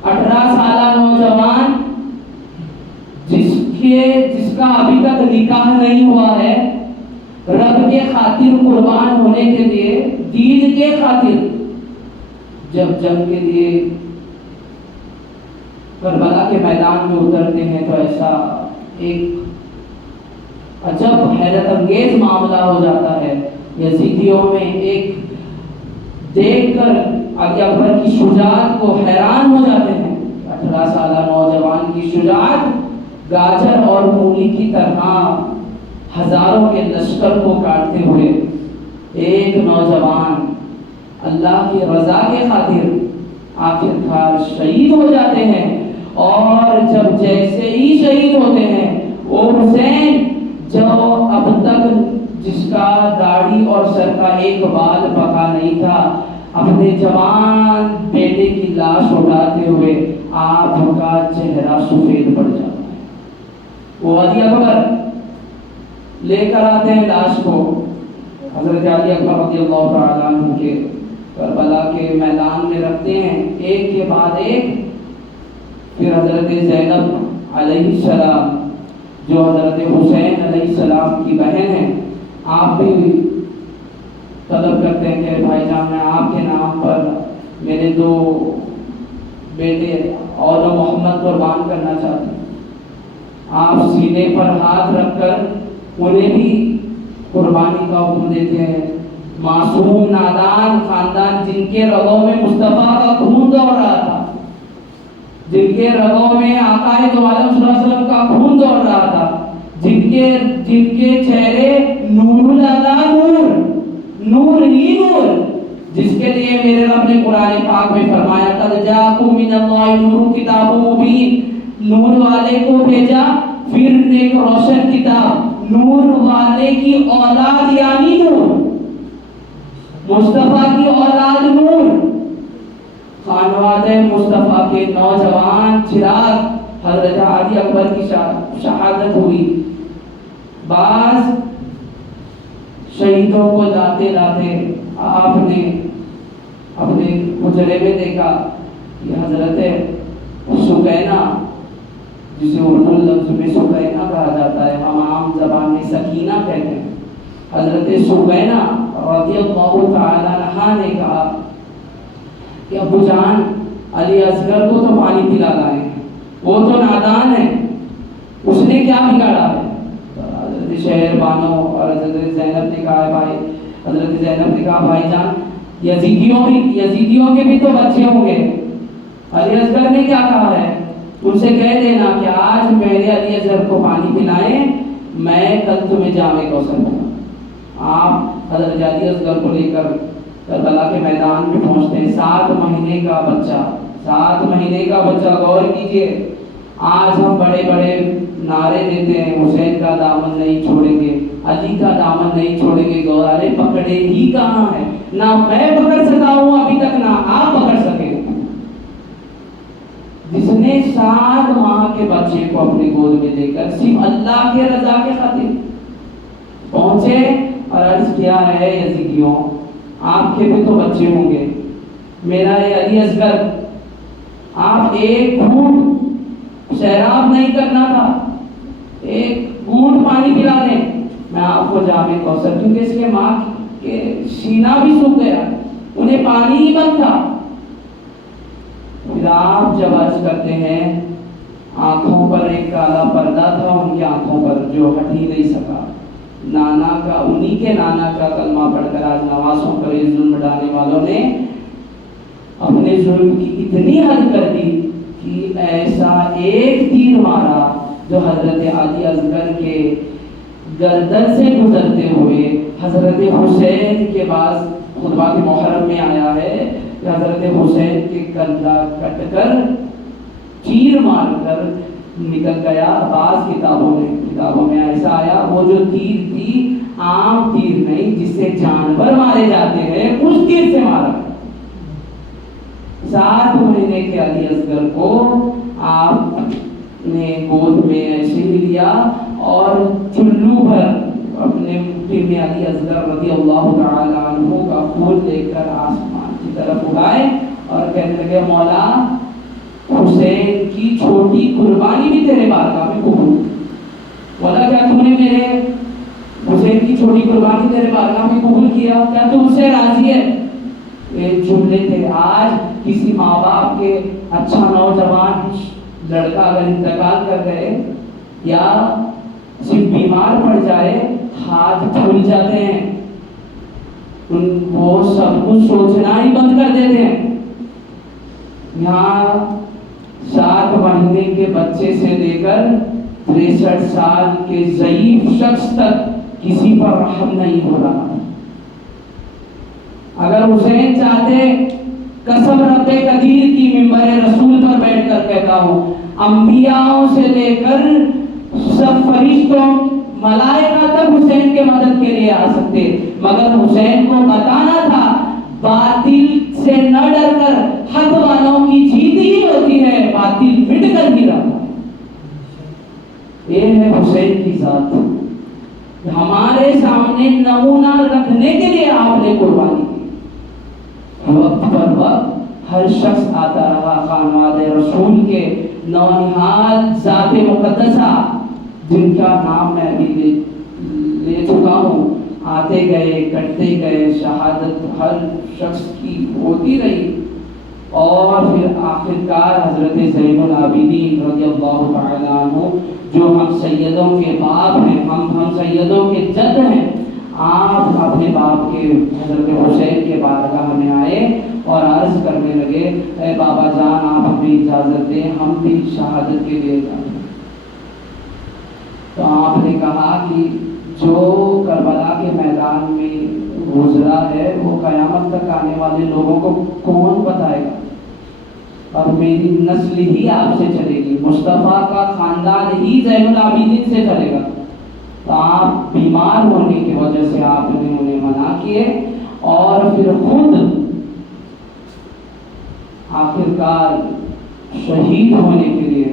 18 سالہ نوجوان جس کا ابھی تک نکاح نہیں ہوا ہے، رب کے خاطر قربان ہونے کے لیے، دین کے خاطر جب جنگ کے لیے کربلا کے میدان میں اترتے ہیں تو ایسا ایک عجب حیرت انگیز معاملہ ہو جاتا ہے. یزیدیوں میں ایک دیکھ کر علی اکبر کی شجاعت کو حیران ہو جاتے ہیں. 18 سالہ نوجوان کی شجاعت گاجر اور مولی کی طرح ہزاروں کے لشکر کو کاٹتے ہوئے ایک نوجوان اللہ کی رضا کے خاطر آخرکار شہید ہو جاتے ہیں. اور جب جیسے ہی شہید ہوتے ہیں وہ حسین جو اب تک جس کا داڑھی اور سر کا ایک بال پکا نہیں تھا، اپنے جوان بیٹے کی لاش اٹھاتے ہوئے آپ کا چہرہ سفید پڑ جاتا ہے. وہ علی اکبر لے کر آتے ہیں لاش کو، حضرت علی اکبر رضی اللہ تعالیٰ عنہ کے کربلا کے میدان میں رکھتے ہیں ایک کے بعد ایک. پھر حضرت زینب علیہ السلام جو حضرت حسین علیہ السلام کی بہن ہیں، آپ بھی طلب کرتے ہیں کہ بھائی جان میں آپ کے نام پر میرے 2 بیٹے اور محمد قربان کرنا چاہتے ہیں. آپ سینے پر ہاتھ رکھ کر انہیں بھی قربانی کا حکم دیتے ہیں. معصوم نادان خاندان جن کے رگوں میں مصطفیٰ کا خون دوڑ رہا تھا، جن کے رگوں میں آقا دو عالم صلی اللہ علیہ وسلم کا خون دوڑ رہا تھا، جن کے چہرے نور اللہ نور ہی نور، جس کے لیے میرے رب نے قرآن پاک میں فرمایا قد جاءکم من اللہ نور کتاب مبین، نور والے کو بھیجا، پھر ایک روشن کتاب، نور والے کی اولاد یعنی نور، مصطفیٰ کی اولاد نور. خانوادہ مصطفیٰ کے نوجوان چراغ حضرت علی اکبر کی شہادت ہوئی. بعض شہیدوں کو لاتے آپ نے اپنے حجرے میں دیکھا کہ حضرت سکینہ، جسے اردو لفظ میں سکینہ کہا جاتا ہے، ہم عام زبان میں سکینہ کہتے ہیں، حضرت سکینہ رضی اللہ تعالی عنہا نے کہا کہ ابو جان علی اصغر کو تو پانی پلا لائے ہیں، وہ تو نادان ہے، اس نے کیا بگاڑا ہے. حضرت شہر بانو اور حضرت زینب نے کہا بھائی، حضرت زینب نے کہا بھائی جان یزیدیوں کے بھی تو بچے ہوں گے، علی اصغر نے کیا کہا ہے، ان سے کہہ دینا کہ آج میرے علی اصغر کو پانی پلائیں، میں کل تمہیں جامع کوثر دوں گا. آپ حضرت علی اصغر کو لے کر کربلا کے میدان میں پہنچتے ہیں. 7 مہینے کا بچہ، 7 مہینے کا بچہ. غور کیجئے، آج ہم بڑے بڑے نعرے دیتے ہیں حسین کا دامن نہیں چھوڑیں گے، علی کا دامن نہیں چھوڑیں گے. گورے پکڑے ہی کہاں ہے، نہ میں پکڑ سکا ہوں ابھی تک، نہ آپ پکڑ سکے. جس نے 7 ماہ کے بچے کو اپنی گود میں لے کر صرف اللہ کے رضا کے خاطر پہنچے اور عرض کیا ہے یزیدیوں آپ کے بھی تو بچے ہوں گے، میرا یہ علی اصغر، آپ ایک گھونٹ سیراب نہیں کرنا تھا، ایک گھونٹ پانی پلا دیں، میں آپ کو جامع کوثر، کیونکہ اس کے ماں کے سینہ بھی سوکھ گیا، انہیں پانی ہی بند تھا۔ پھر آپ جب عرض کرتے ہیں، آنکھوں پر ایک کالا پردہ تھا ان کی آنکھوں پر جو ہٹ ہی نہیں سکا، نانا کا، انہی کے نانا کا کلمہ پڑھ کر آج نوازوں پر یہ ظلم ڈالنے والوں نے اپنے ظلم کی اتنی حد کر دی کہ ایسا ایک تیر مارا جو حضرت علی اصغر کے گردن سے گزرتے ہوئے حضرت حسین کے بعد خطبات محرم میں آیا ہے کہ حضرت حسین کے کندھا کٹ کر چیر مار کر نکل گیا۔ بعض کتابوں میں ایسا آیا وہ جو تیر تھی عام تیر نہیں، جس سے جانور مارے جاتے ہیں، اس تیر سے مارا۔ 7 مہینے کے علی اصغر کو آپ نے گود میں ایسے ہی لیا اور چلو بھر اپنے مٹھی میں علی اصغر رضی اللہ تعالی عنہ کا خون لے کر آسمان کی طرف اڑائے اور کہنے لگے، مولا حسین کی چھوٹی قربانی بھی تیرے بارگاہ میں قبول۔ مولا کیا تم نے میرے حسین کی چھوٹی قربانی تیرے بارگاہ میں قبول کیا؟ کیا تو اس سے راضی ہے؟ یہ جملے تھے۔ آج کسی ماں باپ کے اچھا نوجوان لڑکا اگر انتقال کر گئے یا صرف بیمار پڑ جائے، ہاتھ پھول جاتے ہیں، وہ سب کچھ سوچنا ہی بند کر دیتے ہیں۔ یہاں 7 مہینے کے بچے سے لے کر 63 سال کے ضعیف شخص تک کسی پر رحم نہیں ہو رہا۔ اگر حسین چاہتے، قسم رب قدیر کی ممبر رسول پر بیٹھ کر کہتا ہوں، انبیاءوں سے لے کر سب فرشتوں، ملائکہ تک حسین کے مدد کے لیے آ سکتے، مگر حسین کو بتانا تھا باطل سے نہ ڈر کر حق والوں کی جیت ہی ہوتی ہے، باطل مٹ کر بھی رہتا ہے۔ یہ ہے حسین کی ذات، ہمارے سامنے نمونہ رکھنے کے لیے آپ نے قربانی کی۔ وقت پر وقت ہر شخص آتا رہا، خانواد رسول کے نونہال ذات مقدسہ جن کا نام میں ابھی لے چکا ہوں، آتے گئے، کٹتے گئے، شہادت ہر شخص کی ہوتی رہی، اور پھر آخرکار حضرت زین العابدین رضی اللہ تعالی عنہ جو ہم سیدوں کے باپ ہیں، ہم سیدوں کے جد ہیں، آپ اپنے باپ کے حضرت حسین کے بارگاہ میں آئے اور عرض کرنے لگے، اے بابا جان آپ ہمیں اجازت دیں، ہم بھی شہادت کے لیے جائیں۔ تو آپ نے کہا کہ جو کربلا کے میدان میں گزرا ہے وہ قیامت تک آنے والے لوگوں کو کون بتائے گا، اور میری نسل ہی آپ سے چلے گی، مصطفیٰ کا خاندان ہی زین العابدین سے چلے گا۔ تو آپ بیمار ہونے کی وجہ سے آپ نے انہیں منع کیے، اور پھر خود آخرکار شہید ہونے کے لیے،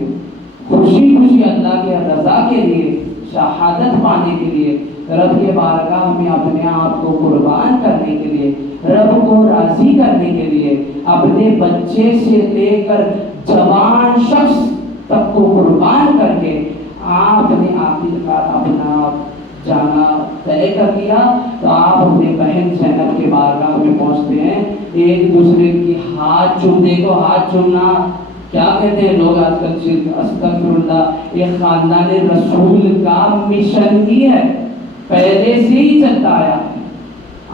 خوشی خوشی اللہ کے رضا کے لیے، شہادت پانے کے لیے، رب کے بارگاہ میں اپنے آپ کو قربان کرنے کے لیے، رب کو راضی کرنے کے لیے، اپنے بچے سے لے کر جوان شخص تک کو قربان کر کے آپ نے آخرکار اپنا جانا طے کر دیا۔ تو آپ اپنے بہن زینب کے بارگاہ میں پہنچتے ہیں، ایک دوسرے کی ہاتھ چومنے کو ہاتھ چومنا کیا کہتے ہیں لوگ آج کل، استغفر اللہ، یہ خاندان رسول کا مشن ہی ہے، پہلے سے ہی چلتا آیا ہے۔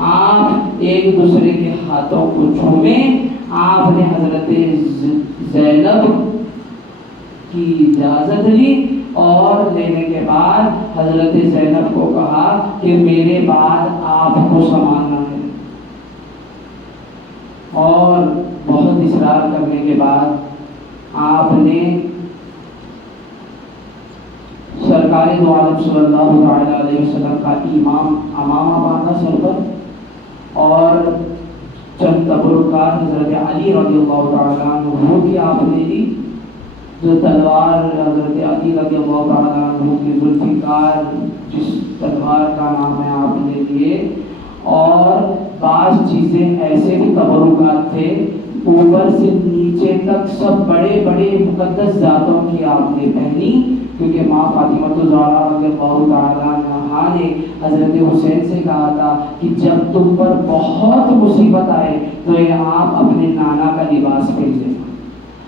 آپ ایک دوسرے کے ہاتھوں کو چومیں، آپ نے حضرت زینب کی اجازت لی، اور لینے کے بعد حضرت زینب کو کہا کہ میرے بعد آپ کو سنبھالنا ہے، اور بہت اصرار کرنے کے بعد آپ نے سرکار دو عالم صلی اللہ علیہ وسلم کا امامہ باندھا سر پر، اور چند تبرکات حضرت علی رضی اللہ تعالیٰ عنہ کی آپ نے دی، جو تلوار حضرت علی رضی اللہ تعالیٰ عنہ کی ذوالفقار، جس تلوار کا نام ہے آپ نے لیے، اور بعض چیزیں ایسے بھی تبرکات تھے، اوپر سے نیچے تک سب بڑے بڑے مقدس ذاتوں کی آپ نے پہنی، کیونکہ ماں فاطمہ الزہرا رضی اللہ تعالیٰ عنہا نے حضرت حسین سے کہا تھا کہ جب تم پر بہت مصیبت آئے تو آپ اپنے نانا کا لباس پہن لینا،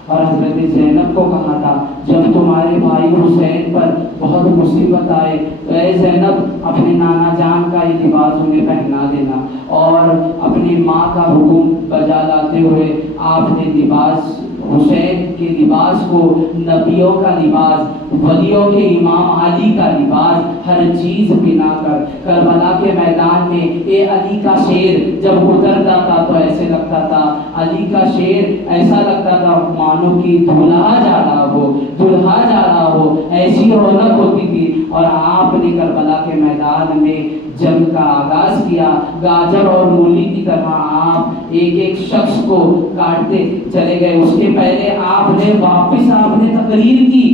اور حضرت زینب کو کہا تھا جب تمہارے بھائی حسین پر بہت مصیبت آئے تو اے زینب اپنے نانا جان کا یہ لباس انہیں پہنا دینا، اور اپنی ماں کا حکم بجا لاتے ہوئے آپ نے لباس حسین کے لباس کو نبیوں کا لباس، ولیوں کے امام علی کا لباس، ہر چیز بنا کر کربلا کے میدان میں اے علی کا شیر جب اترتا تھا تو ایسے لگتا تھا، علی کا شیر ایسا لگتا تھا مانو کہ دلہا جا رہا ہو، دلہا جا رہا ہو، ایسی رونق ہوتی تھی۔ اور آپ نے کربلا کے میدان میں جنگ کا آغاز کیا، گاجر اور مولی کی طرح آپ ایک ایک شخص کو کاٹتے چلے گئے۔ اس کے پہلے آپ نے واپس آپ نے تقریر کی،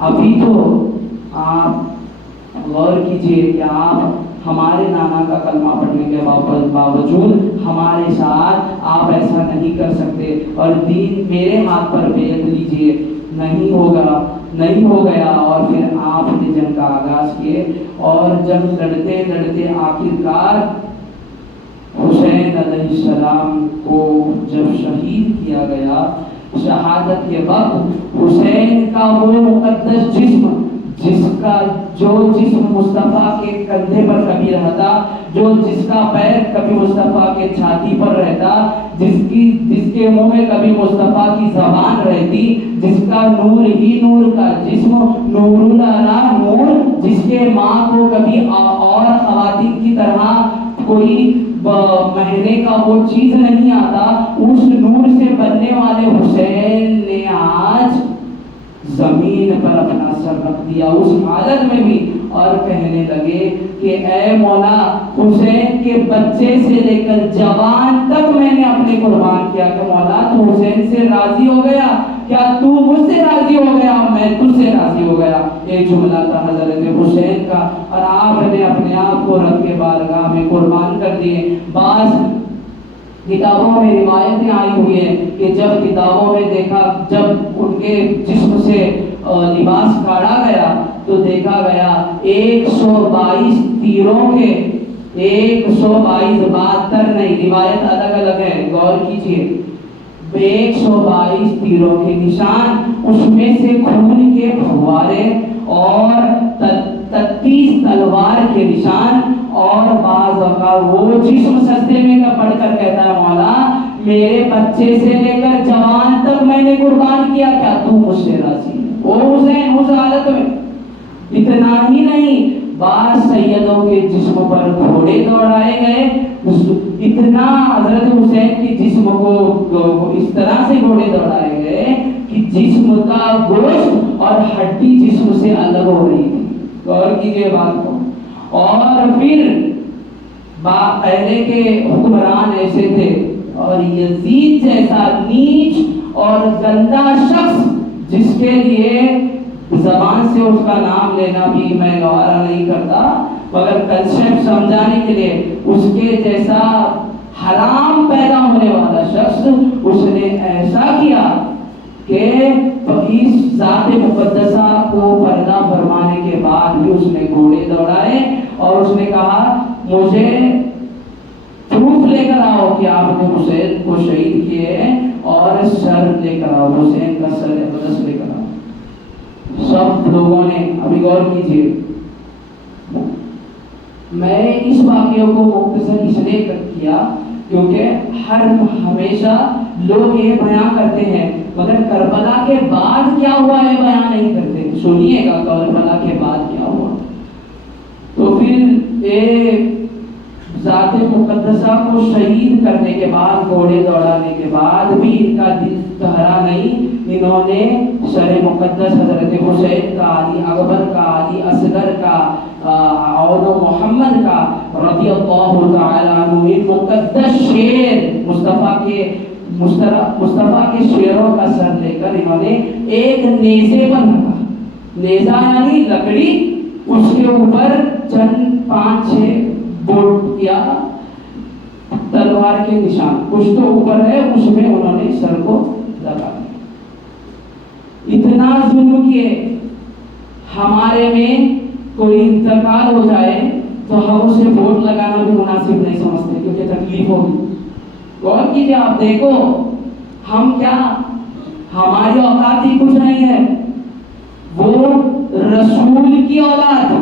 ابھی تو آپ غور کیجئے کہ آپ ہمارے نانا کا کلمہ پڑھنے کے باوجود ہمارے ساتھ آپ ایسا نہیں کر سکتے، اور دین میرے ہاتھ پر بیعت لیجئے، نہیں ہوگا، نہیں ہو گیا۔ اور پھر آپ نے جنگ کا آغاز کیے، اور جنگ لڑتے لڑتے آخرکار حسین علیہ السلام کو جب شہید کیا گیا، شہادت کے وقت حسین کا وہ مقدس جسم، جو جسم مصطفیٰ کے کندھے پر کبھی رہتا، جس کا پیر کبھی مصطفیٰ کے چھاتی پر رہتا، جس کے منہ میں کبھی مصطفیٰ کی زبان رہتی، جس کا نور ہی نور کا جسم، نور العلا نور، جس کے ماں کو کبھی اور خواتین کی طرح کوئی مہنے کا وہ چیز نہیں آتا، اس نور سے بننے والے حسین نے آج زمین پر اپنا سر رکھ دیا اس حالت میں بھی، اور کہنے لگے کہ اے مولا حسین کے بچے سے لے کر جوان تک میں نے اپنے قربان کیا، کہ مولا تو حسین سے راضی ہو گیا، کیا تو مجھ سے راضی ہو گیا، میں تجھ سے راضی ہو گیا۔ ایک جملہ تھا حضرت حسین کا، اور آپ نے اپنے آپ کو رب کے بارگاہ میں قربان کر دیے۔ بعض کتابوں میں روایتیں آئی ہوئی ہیں کہ جب کتابوں میں دیکھا، جب ان کے جسم سے لباس کاڑا گیا تو دیکھا گیا 122 تیروں کے 122 72 نہیں، روایت الگ الگ ہے، غور کیجئے، 122 تیروں کے نشان، اس میں سے خون کے پھوارے اور 33 تلوار کے نشان، اور بعض اوقات وہ جسم سجدے میں پڑھ کر کہتا ہے مولا میرے بچے سے لے کر جوان تک میں نے قربان کیا، کیا تو مجھ سے راضی ہے؟ او حسین اس حالت میں اتنا ہی نہیں، بعض سیدوں کے جسم پر گھوڑے دوڑائے گئے، اتنا حضرت حسین کے جسم کو اس طرح سے گھوڑے دوڑائے گئے کہ جسم کا گوشت اور ہڈی جسم سے الگ ہو رہی تھی، غور کیجئے بات کو۔ اور پھر پہلے کے حکمران ایسے تھے، اور یزید جیسا نیچ اور گندا شخص جس کے لیے زبان سے اس کا نام لینا بھی میں گوارا نہیں کرتا، مگر کنسیپٹ سمجھانے کے لیے اس کے جیسا حرام پیدا ہونے والا شخص، اس نے ایسا کیا کہ اس ذات مقدسہ کو پردہ فرمانے کے بعد بھی اس نے گھوڑے دوڑائے، اور اس نے کہا مجھے پروف لے کر آؤ کہ آپ نے حسین کو شہید کیے ہیں، اور سر لے کر آؤ، حسین کا سر اقدس لے کر آؤ۔ سب لوگوں نے، ابھی غور کیجئے، میں اس واقعے کو مختصر اس لیے کیا کیونکہ ہمیشہ لوگ یہ بیان کرتے ہیں، مگر کربلا کے بعد کیا ہوا یہ بیان نہیں کرتے۔ سنیے گا کربلا کے بعد کیا ہوا۔ تو پھر ایک ذات مقدسہ کو شہید کرنے کے بعد، گھوڑے دوڑانے کے بعد بھی ان کا دل ٹھہرا نہیں، انہوں نے سر مقدس حضرت حسین کا، علی اکبر کا، علی اصغر کا، اور محمد کا رضی اللہ تعالی عنہ، ان مقدس شیر مصطفیٰ کے شیروں کا سر لے کر انہوں نے ایک نیزے پر رکھا، نیزہ یعنی لکڑی، اس کے اوپر چند 5-6 بوٹ کیا، تلوار کے نشان، کچھ تو اوپر ہے، اس میں انہوں نے سر کو لگا دیا. اتنا ظلم کیے. ہمارے میں کوئی انتقال ہو جائے تو ہم اسے ووٹ لگانا بھی مناسب نہیں سمجھتے، کیونکہ تکلیف ہوگی. غور کیجیے، آپ دیکھو ہم کیا، ہماری اوقات ہی کچھ نہیں ہے. وہ رسول کی اولاد،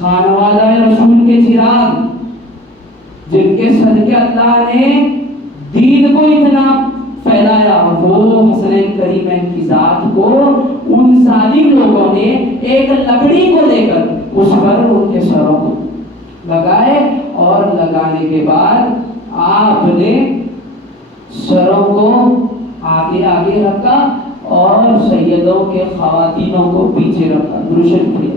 خانوادہ رسول کے چراغ، جن کے صدقے اللہ نے دین کو اتنا پھیلایا، وہ حسنین کریمین کی ذات کو ان ظالم لوگوں نے ایک لکڑی کو لے کر اس پر ان کے سروں کو لگائے، اور لگانے کے بعد آپ نے سروں کو آگے آگے رکھا اور سیدوں کے خواتینوں کو پیچھے رکھا. درود شریف پڑھیے.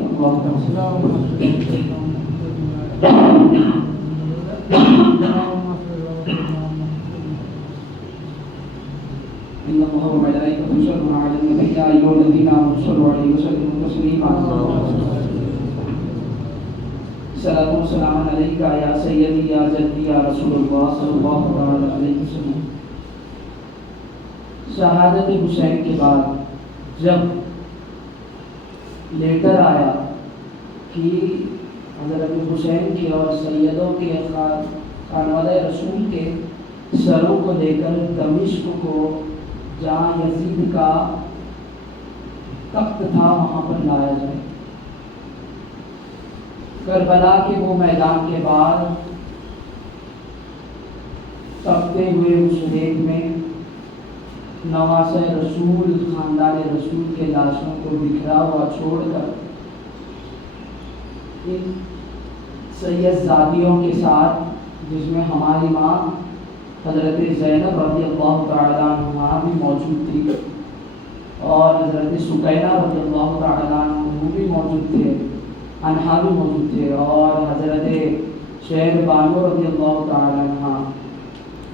ان اللہ وملائکته یصلون علی النبی یا ایھا الذین آمنوا صلوا علیہ وسلموا تسلیما. صلاۃ و سلام علیک یا سیدی یا جدی یا رسول اللہ صلی اللہ علیہ وسلم. شہادت حسین کے بعد جب لیٹر آیا کہ حضرت حسین کے اور سیدوں کے خانوادہ رسول کے سروں کو لے کر دمشق کو جہاں یزید کا تخت تھا وہاں پر لایا جائے. کربلا کے وہ میدان کے بعد تپتے ہوئے اس ریت میں نواسہ رسول، خاندان رسول کے لاشوں کو بکھرا ہوا چھوڑ کر ان سید زادیوں کے ساتھ، جس میں ہماری ماں حضرت زینب رضی اللہ تعالیٰ عنہ بھی موجود تھی اور حضرت سکینہ رضی اللہ تعالیٰ عنہ بھی موجود تھے، انہا بھی موجود تھے، اور حضرت شہر بانو رضی اللہ تعالیٰ عنہ،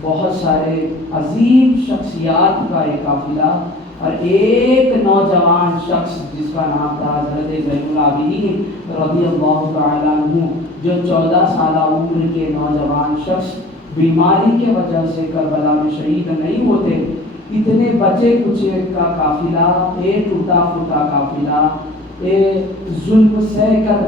بہت سارے عظیم شخصیات کا ایک قافلہ، اور ایک نوجوان شخص جس کا نام تھا حضرت زین العابدین رضی اللہ تعالیٰ عنہ، جو 14 سالہ عمر کے نوجوان شخص بیماری کی وجہ سے کربلا میں شہید نہیں ہوتے. اتنے بچے کچے کا قافلہ، ایک ٹوٹا پھوٹا قافلہ، ایک ظلم سہ کر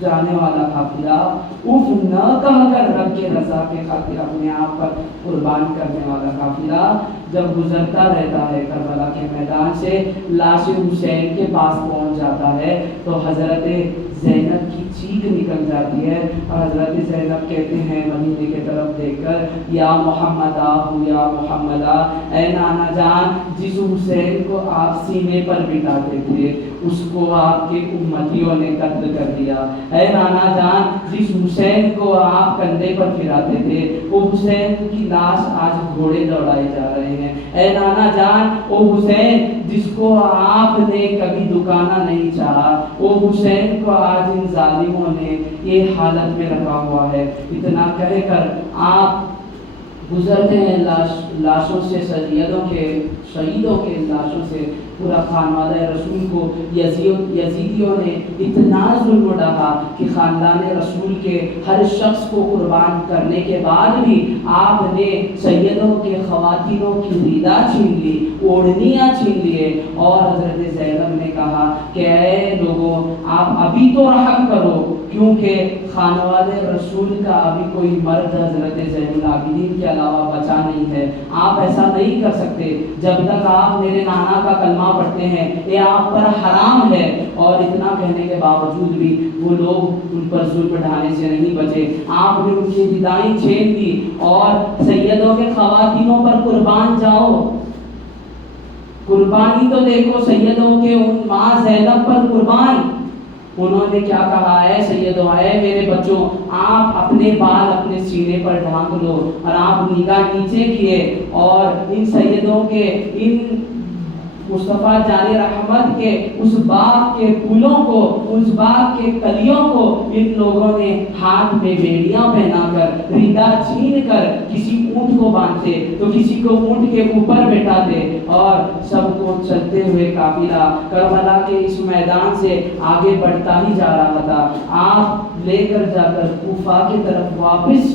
جانے والا قافلہ، اف نہ کہہ کر رب کے رضا کے خاطر اپنے آپ پر قربان کرنے والا قافلہ جب گزرتا رہتا ہے کربلا کے میدان سے، لاش حسین کے پاس پہنچ جاتا ہے تو حضرت زینب کی چیخ نکل جاتی ہے، اور حضرت زینب کہتے ہیں مدینے کی طرف دیکھ کر، یا محمد آہو یا محمد آ، اے نانا جان، جس حسین کو آپ سینے پر بٹھاتے تھے اس کو آپ کے امتیوں نے قتل کر دیا. اے نانا جان، جس حسین کو آپ کندھے پر پھراتے تھے وہ حسین کی لاش آج گھوڑے دوڑائے جا رہے ہیں. اے نانا جان، وہ حسین جس کو آپ نے کبھی دکانا نہیں چاہا، وہ حسین کو آج ان ظالموں نے یہ حالت میں رکھا ہوا ہے. اتنا کہہ کر آپ گزرتے ہیں لاشوں سے، سیدوں کے شہیدوں کے لاشوں سے. پورا خانوادہ رسول کو یزیدیوں نے اتنا ظلم ڈھا کہ خاندان رسول کے ہر شخص کو قربان کرنے کے بعد بھی آپ نے سیدوں کے خواتینوں کی ریدا چھین لی، اوڑھنیاں چھین لیے، اور حضرت زینب نے کہا کہ اے لوگوں، آپ ابھی تو رحم کرو، کیونکہ خانوادہ رسول کا ابھی کوئی مرد حضرت زین العابدین کے علاوہ بچا نہیں ہے. آپ ایسا نہیں کر سکتے، جب تک آپ میرے نانا کا کلمہ پڑھتے ہیں یہ آپ پر حرام ہے. اور اتنا کہنے کے باوجود بھی وہ لوگ ان پر ظلم ڈھانے سے نہیں بچے. آپ نے ان کی ردائیں چھین دی اور سیدوں کے خواتینوں پر قربان جاؤ. قربانی تو دیکھو سیدوں کے ان ماں زینب پر قربان. انہوں نے کیا کہا ہے، سیدوں، اے میرے بچوں، آپ اپنے بال اپنے سینے پر ڈھانک لو، اور آپ نگاہ نیچے کیے اور ان سیدوں کے، ان مصطفیٰ جان رحمت کے اس باغ کے پھولوں کو، اس باغ کے کلیوں کو ان لوگوں نے ہاتھ میں بیڑیاں پہنا کر، ریدا چھین کر کسی اونٹ کو باندھتے تو کسی کو اونٹ کے اوپر بٹھاتے، اور سب کو چلتے ہوئے قافلہ کربلا کے اس میدان سے آگے بڑھتا ہی جا رہا تھا. آپ لے کر جا کر کوفہ کی طرف واپس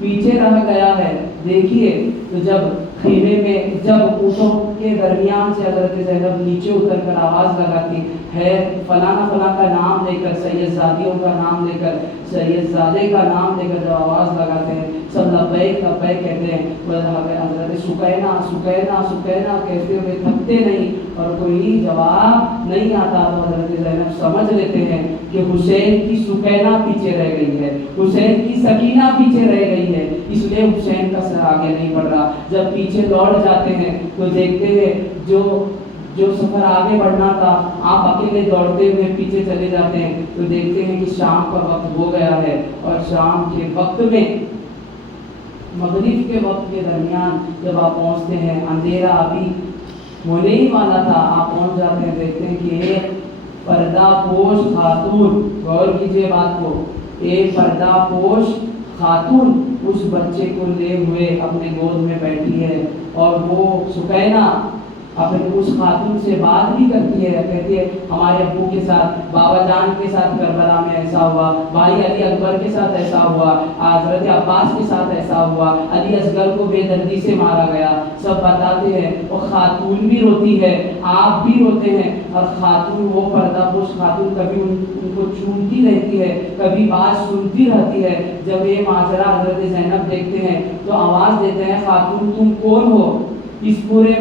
پیچھے رہ گیا ہے. دیکھیے تو جب خیمے میں جب اونٹوں کے درمیان سے حضرت زینب نیچے اتر کر آواز لگاتی ہے فلانا فلاں کا نام لے کر سید زادیوں کا نام لے کر سید زادے کا نام لے کر جب آواز لگاتے ہیں سب لبیک لبیک کہتے ہیں. حضرت سکینہ سکینہ سکینہ کہتے ہوئے تھکتے نہیں اور کوئی جواب نہیں آتا تو حضرت زینب سمجھ لیتے ہیں کہ حسین کی سکینہ پیچھے رہ گئی ہے, حسین کی سکینہ پیچھے رہ گئی ہے, اس لیے حسین کا سر آگے نہیں بڑھ رہا. جب پیچھے لوٹ جاتے ہیں تو دیکھتے ہیں جو سفر آگے بڑھنا تھا آپ اکیلے دوڑتے ہوئے پیچھے چلے جاتے ہیں تو دیکھتے ہیں کہ شام کا وقت ہو گیا ہے اور شام کے وقت میں مغرب کے وقت کے درمیان جب آپ پہنچتے ہیں اندھیرا ابھی ہونے ہی والا تھا. آپ پہنچ جاتے ہیں دیکھتے ہیں کہ ایک پردہ پوش خاتون, غور کیجیے بات کو, ایک پردہ پوش خاتون اس بچے کو لے ہوئے اپنے گود میں بیٹھی ہے اور وہ سکینہ اپنے اس خاتون سے بات بھی کرتی ہے, کہتی ہے ہمارے ابو کے ساتھ بابا جان کے ساتھ کربلا میں ایسا ہوا, بھائی علی اکبر کے ساتھ ایسا ہوا, حضرت عباس کے ساتھ ایسا ہوا, علی اصغر کو بے دردی سے مارا گیا, سب بتاتے ہیں. اور خاتون بھی روتی ہے, آپ بھی روتے ہیں, اور خاتون وہ پردہ پوش خاتون کبھی ان کو چومتی رہتی ہے, کبھی بات سنتی رہتی ہے. جب یہ ماجرا حضرت زینب دیکھتے ہیں تو آواز دیتے ہیں خاتون تم کون ہو؟ اس پورے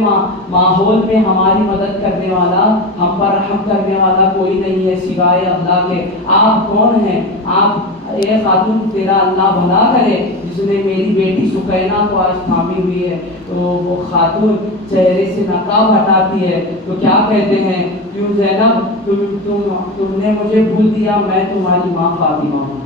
ماحول میں ہماری مدد کرنے والا, ہم پر رحم کرنے والا کوئی نہیں ہے سوائے اللہ کے. آپ کون ہیں؟ آپ اے خاتون تیرا اللہ بھلا کرے جس نے میری بیٹی سکینہ کو آج تھامی ہوئی ہے. تو وہ خاتون چہرے سے نقاب ہٹاتی ہے تو کیا کہتے ہیں کیوں زینب تم نے مجھے بھول دیا, میں تمہاری ماں فاطمہ ہوں.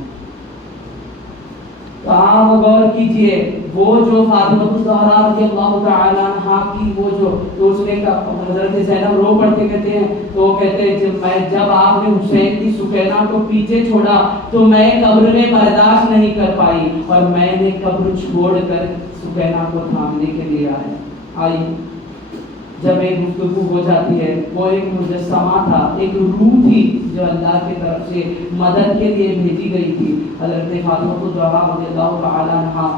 تو آپ غور کیجئے وہ جو فاطمہ الزہرا رضی اللہ تعالی عنہا کی وہ جو دوسرے کا حضرت زینب رو پڑتے کہتے ہیں تو وہ کہتے ہیں جب آپ نے حسین کی سکینہ کو پیچھے چھوڑا تو میں قبر میں برداشت نہیں کر پائی اور میں نے قبر چھوڑ کر سکینہ کو تھامنے کے لیے آئی. جب ایک گفتگو ہو جاتی ہے وہ ایک مجسمہ تھا, ایک روح تھی جو اللہ کی طرف سے مدد کے لیے بھیجی گئی تھی. حضرت فاطمہ الزہرا رضی اللہ تعالی عنہا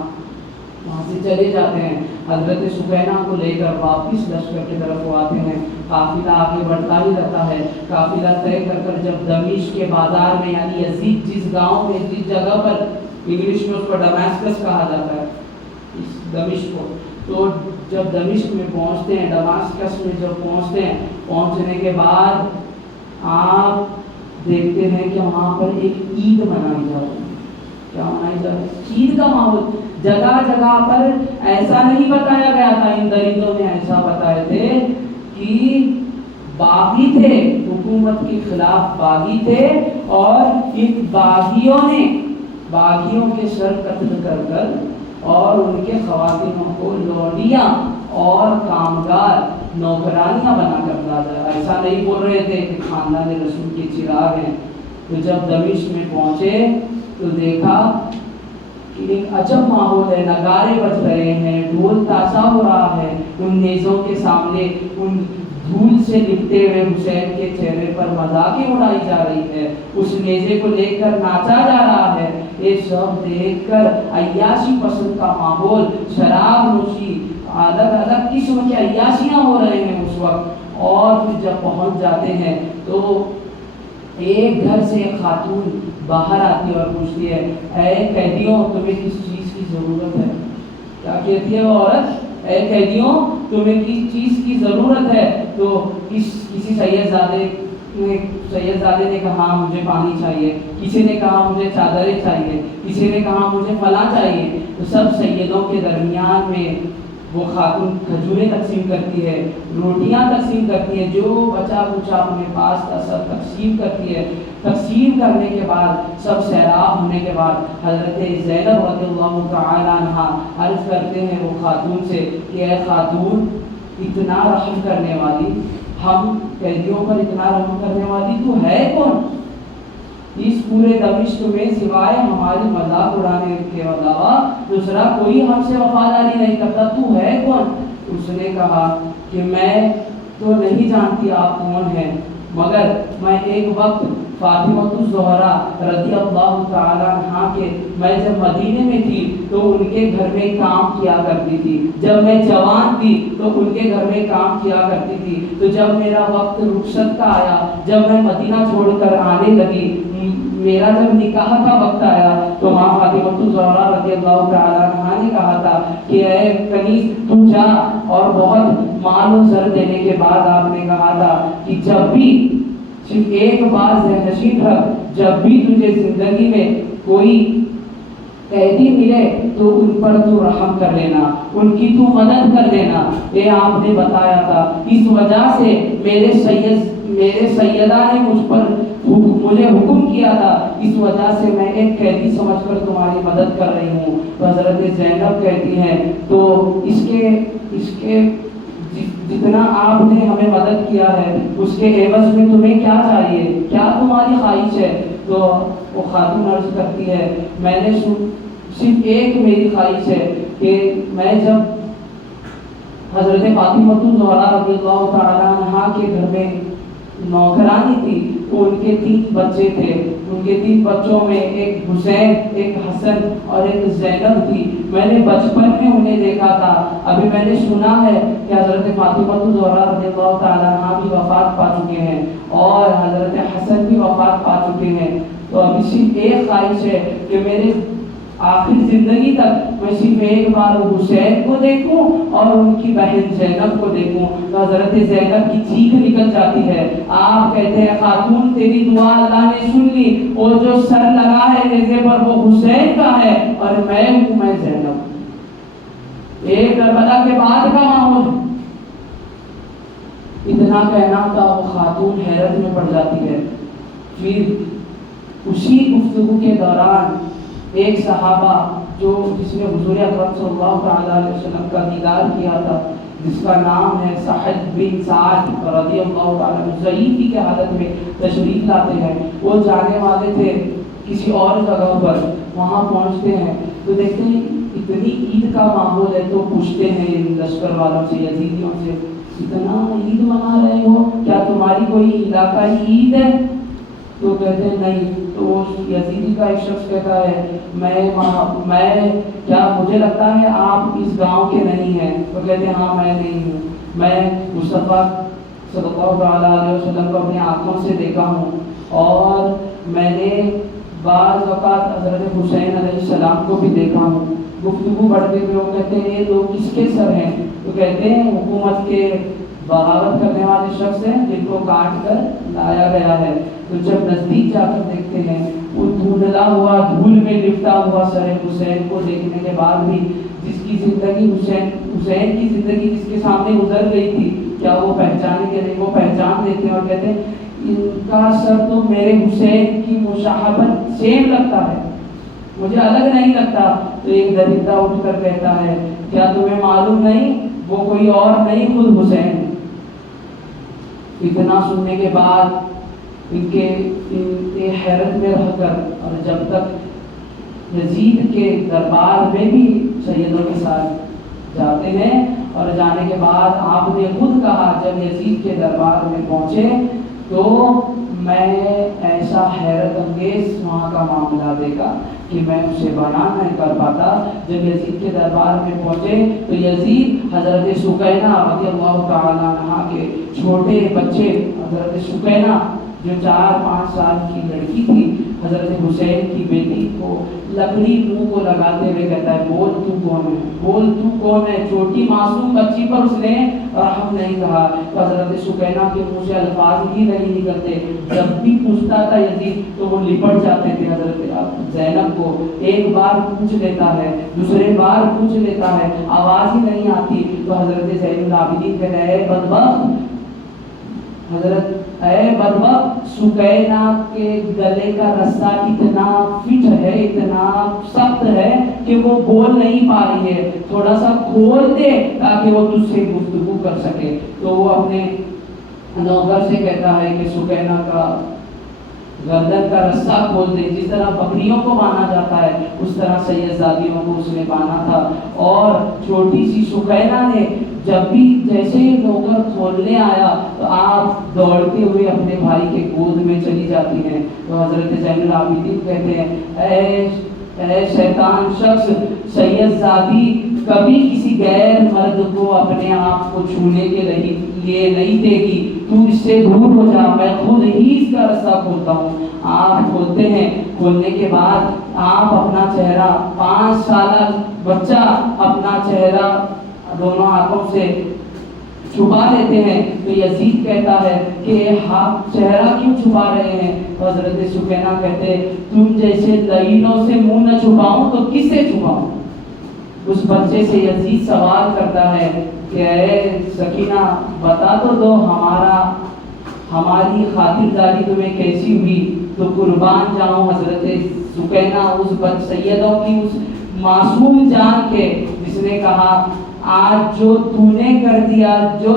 وہاں سے چلے جاتے ہیں, حضرت سکینہ کو لے کر واپس لشکر کی طرف وہ آتے ہیں. قافلہ آگے بڑھتا ہی رہتا ہے. قافلہ طے کر کر جب دمشق کے بازار میں یعنی یزید جس گاؤں میں جس جگہ پر انگلش میں اس کو ڈماسکس کہا جاتا ہے اس دمشق کو, تو جب دمشق میں پہنچتے ہیں ڈماسکس میں جب پہنچتے ہیں پہنچنے کے بعد آپ دیکھتے ہیں کہ وہاں پر ایک عید منائی جا رہی ہے. کیا منائی جا رہی ہے؟ عید کا ماحول. جگہ جگہ پر ایسا نہیں بتایا گیا تھا, ان درندوں نے ایسا بتائے تھے کہ باغی تھے, حکومت کے خلاف باغی تھے اور ان باغیوں نے باغیوں کے سر قتل کر کر اور ان کے خواتینوں کو لوڈیاں اور کامگار نوکرانیاں بنا کر لایا. ایسا نہیں بول رہے تھے کہ خاندان رسول کے چراغ ہیں. تو جب دمشق میں پہنچے تو دیکھا کہ ایک عجب ماحول ہے, نگارے بج رہے ہیں, ڈھول تاشا ہو رہا ہے. ان نیزوں کے سامنے ان دھول سے لپٹے ہوئے حسین کے چہرے پر مذاقیں اڑائی جا رہی ہے, اس نیزے کو لے کر ناچا جا رہا ہے. یہ سب دیکھ کر عیاشی پسند کا ماحول, شراب نوشی, الگ الگ قسم کے عیاشیاں ہو رہے ہیں اس وقت. اور پھر جب پہنچ جاتے ہیں تو ایک گھر سے ایک خاتون باہر آتی ہے اور پوچھتی ہے اے قیدیوں تمہیں کس چیز کی ضرورت ہے؟ کیا کہتی ہے وہ عورت؟ اے قیدیوں تمہیں کس چیز کی ضرورت ہے؟ تو کسی سید زادے نے کہا مجھے پانی چاہیے, کسی نے کہا مجھے چادریں چاہیے, کسی نے کہا مجھے فلاں چاہیے. تو سب سیدوں کے درمیان میں وہ خاتون کھجوریں تقسیم کرتی ہے, روٹیاں تقسیم کرتی ہے, جو بچا کچا اپنے پاس تھا سب تقسیم کرتی ہے. تقسیم کرنے کے بعد سب سیراب ہونے کے بعد حضرت زینب رضی اللہ تعالی عنہا عرض کرتے ہیں وہ خاتون سے کہ اے خاتون اتنا رحم کرنے والی, ہم قیدیوں پر اتنا رحم کرنے والی تو ہے کون اس پورے دمشق میں سوائے ہماری مذاق اڑانے کے علاوہ دوسرا کوئی ہم سے وفاداری نہیں کرتا, تو ہے کون؟ اس نے کہا کہ میں تو نہیں جانتی آپ کون ہیں, مگر میں ایک وقت فاطمہ الزہرا رضی اللہ تعالیٰ عنہا کے میں جب مدینے میں تھی تو ان کے گھر میں کام کیا کرتی تھی. جب میں جوان تھی تو ان کے گھر میں کام کیا کرتی تھی. تو جب میرا وقت رخصت کا آیا, جب میں مدینہ چھوڑ کر آنے لگی, میرا جب نکاح کا وقت آیا تو ماں فاطمہ الزہرا رضی اللہ تعالیٰ عنہا نے کہا تھا کہ اے کنیز تو جا, اور بہت مال و زر دینے کے بعد آپ نے کہا تھا کہ جب بھی صرف ایک بار ذہن نشین رکھ, جب بھی تجھے زندگی میں کوئی قیدی ملے تو ان پر تو رحم کر لینا, ان کی تو مدد کر لینا. یہ آپ نے بتایا تھا. اس وجہ سے میرے سیدہ نے مجھے حکم کیا تھا, اس وجہ سے میں ایک قیدی سمجھ کر تمہاری مدد کر رہی ہوں. تو حضرت زینب کہتی ہیں تو اس کے جتنا آپ نے ہمیں مدد کیا ہے اس کے عوض میں تمہیں کیا چاہیے, کیا تمہاری خواہش ہے؟ تو وہ خاتون عرض کرتی ہے میں نے صرف ایک میری خواہش ہے کہ میں جب حضرت فاطمہ الزہرا رضی اللہ تعالیٰ عنہا کے گھر میں نوکرانی تھی تو ان کے 3 بچے تھے. ان کے 3 بچوں میں ایک حسین, ایک حسن اور ایک زینب تھی. میں نے بچپن میں انہیں دیکھا تھا. ابھی میں نے سنا ہے کہ حضرت فاطمہ الزہرا رضی اللہ تعالیٰ عنہا بھی وفات پا چکے ہیں اور حضرت حسن بھی وفات پا چکے ہیں. تو ابھی صرف ایک خواہش ہے کہ میرے آخر زندگی تک میں صرف ایک بار حسین کو دیکھوں اور ان کی بہن زینب کو دیکھوں. تو حضرت زینب کی چیخ نکل جاتی ہے. آپ کہتے ہیں خاتون تیری دعا اللہ نے سن لی, وہ جو سر لگا ہے نیزے پر وہ حسین کا ہے اور میں ہوں, میں زینب. ایک کربلا کے بعد کا ماحول. اتنا کہنا تھا, وہ خاتون حیرت میں پڑ جاتی ہے. پھر اسی گفتگو کے دوران ایک صحابہ جس نے حضور اکرم صلی اللہ تعالیٰ علیہ وسلم کا دیدار کیا تھا, جس کا نام ہے سہل بن سعد رضی اللہ تعالیٰ عنہ, ضعیفی کی حالت میں تشریف لاتے ہیں. وہ جانے والے تھے کسی اور جگہ پر, وہاں پہنچتے ہیں تو دیکھتے ہیں اتنی عید کا ماحول ہے. تو پوچھتے ہیں لشکر والوں سے, یزیدیوں سے, اتنا عید منا رہے ہو, کیا تمہاری کوئی علاقائی عید ہے؟ تو کہتے ہیں نہیں. تو وہ یزیدی کا ایک شخص کہتا ہے میں کیا مجھے لگتا ہے آپ اس گاؤں کے نہیں ہیں؟ تو کہتے ہیں ہاں میں نہیں ہوں, میں مصطفیٰ صلی اللہ تعالیٰ علیہ وسلم کو اپنی آنکھوں سے دیکھا ہوں اور میں نے بعض اوقات حضرت حسین علیہ السلام کو بھی دیکھا ہوں. گفتگو بڑھتے ہوئے وہ کہتے ہیں یہ لوگ کس کے سر ہیں؟ تو کہتے ہیں حکومت کے بغاوت کرنے والے شخص ہیں جن کو کاٹ کر لایا گیا ہے. تو جب نزدیک جا کر دیکھتے ہیں وہ دھندلا ہوا, دھول میں لپٹا ہوا سر حسین کو دیکھنے کے بعد بھی جس کی زندگی حسین کی زندگی جس کے سامنے گزر گئی تھی, کیا وہ پہچانے کے نہیں؟ وہ پہچان دیتے ہیں اور کہتے ہیں ان کا سر تو میرے حسین کی مشابہت سیم لگتا ہے, مجھے الگ نہیں لگتا. تو ایک درندہ اٹھ کر کہتا ہے کیا تمہیں معلوم نہیں وہ کوئی اور نہیں, خود حسین. اتنا سننے کے بعد ان کے حیرت میں رہ کر, اور جب تک یزید کے دربار میں بھی سیدوں کے ساتھ جاتے ہیں, اور جانے کے بعد آپ نے خود کہا جب یزید کے دربار میں پہنچے تو میں ایسا حیرت انگیز وہاں کا معاملہ دیکھا کہ میں اسے بیان نہیں کر پاتا. جب یزید کے دربار میں پہنچے تو یزید حضرت سکینہ رضی اللہ تعالیٰ عنہا کے چھوٹے بچے, حضرت سکینہ جو 4-5 سال کی لڑکی تھی, حضرت حسین کی بیٹی کو لکڑی منہ کو لگاتے ہوئے کہتا ہے بول تو کون ہے, بول تو کون ہے. چھوٹی معصوم بچی پر اس نے رحم نہیں کہا. تو حضرت سکینہ کے منہ سے الفاظ ہی نہیں نکلتے. جب بھی پوچھتا تھا یزید تو وہ لپٹ جاتے تھے حضرت زینب کو. ایک بار پوچھ لیتا ہے, دوسرے بار پوچھ لیتا ہے, آواز ہی نہیں آتی. تو حضرت زین العابدین کہتے ہیں اے بدبخت, حضرت اے بدبخت, سکینہ کے گلے کا رسہ اتنا فٹ ہے, اتنا سخت ہے کہ وہ بول نہیں پا رہی ہے, تھوڑا سا کھول دے تاکہ وہ تجھ سے گفتگو کر سکے. تو وہ اپنے نوکر سے کہتا ہے کہ سکینہ کا گردن کا رسہ کھول دے. جس طرح بکریوں کو باندھا جاتا ہے اس طرح سید زادیوں کو اس نے باندھا تھا. اور چھوٹی سی سکینہ نے جب بھی جیسے ہی نوکر کھولنے آیا تو آپ دوڑتے ہوئے اپنے بھائی کے گود میں چلی جاتی ہیں. تو حضرت زین العابدین کہتے ہیں اے شیطان شخص، سید زادی کبھی کسی غیر مرد کو اپنے آپ کو چھونے کے لیے نہیں دے گی، تو اس سے دور ہو جا، میں خود ہی اس کا راستہ کھولتا ہوں. آپ کھولتے ہیں. کھولنے کے بعد آپ اپنا چہرہ، 5 سالہ بچہ اپنا چہرہ دونوں ہاتھوں سے چھپا لیتے ہیں. تو یزید کہتا ہے کہ آپ چہرہ کیوں چھپا رہے ہیں؟ تو حضرت سکینہ کہتے ہیں تم جیسے لعینوں سے منہ نہ چھپاؤں تو کس سے چھپاؤں؟ اس بچے سے یزید سوال کرتا ہے کہ اے سکینہ بتا تو دو ہماری خاطرداری تمہیں کیسی ہوئی؟ تو قربان جاؤں حضرت سکینہ اس سیدوں کی اس معصوم جان کے جس نے کہا آج جو تو نے کر دیا، جو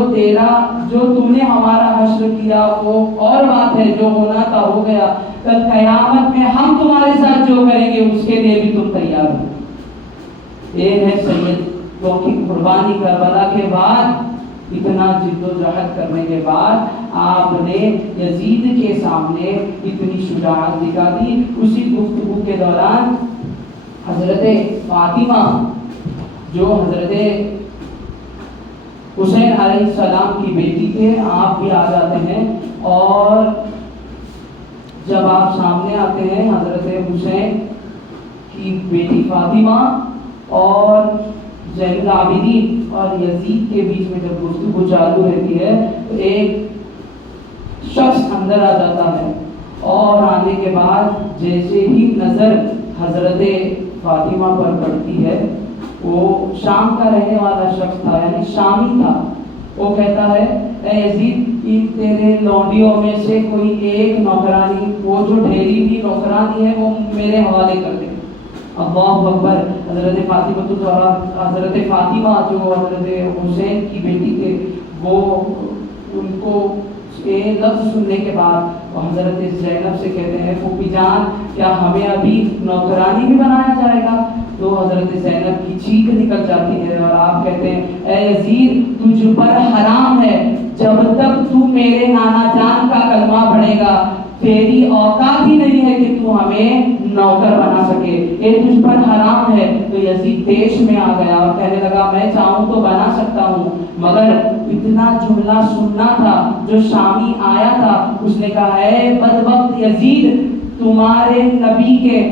تو نے ہمارا حشر کیا وہ اور بات ہے، جو ہونا تھا ہو گیا، کل قیامت میں ہم تمہارے ساتھ جو کریں گے اس کے لیے بھی تم تیار ہو. یہ ہے سیدوں کی قربانی. کربلا کے بعد اتنا جد و جہد کرنے کے بعد آپ نے یزید کے سامنے اتنی شجاعت دکھا دی. اسی گفتگو کے دوران حضرت فاطمہ جو حضرت حسین علیہ السلام کی بیٹی تھے، آپ بھی آ جاتے ہیں. اور جب آپ سامنے آتے ہیں حضرت حسین کی بیٹی فاطمہ اور زین العابدین اور یزید کے بیچ میں جب گفتگو چالو رہتی ہے تو ایک شخص اندر آ جاتا ہے. اور آنے کے بعد جیسے ہی نظر حضرت فاطمہ پر پڑتی ہے، وہ شام کا رہنے والا شخص تھا، یعنی شامی تھا. وہ کہتا ہے اے یزید، ان تیرے لونڈیوں میں سے کوئی ایک نوکرانی، وہ جو ڈھیری ہوئی نوکرانی ہے وہ میرے حوالے کر دے. اللہ اکبر. حضرت فاطمہ جو حضرت حسین کی بیٹی تھے، وہ ان کو یہ لفظ سننے کے بعد حضرت زینب سے کہتے ہیں پھوپھی جان کیا ہمیں ابھی نوکرانی بھی بنایا جائے گا؟ تو حضرت زینب کی چیخ نکل جاتی ہے اور آپ کہتے ہیں اے یزید، تجھ پر حرام ہے، جب تک تو میرے نانا جان کا کلمہ پڑھے گا تیری اوقات ہی نہیں ہے کہ تو ہمیں نوکر بنا سکے، یہ تجھ پر حرام ہے. تو یزید دیش میں آ گیا اور کہنے لگا میں چاہوں تو بنا سکتا ہوں، مگر اتنا جملہ سننا تھا. جو شامی آیا تھا اس نے کہا اے بدبخت یزید، تمہارے نبی کے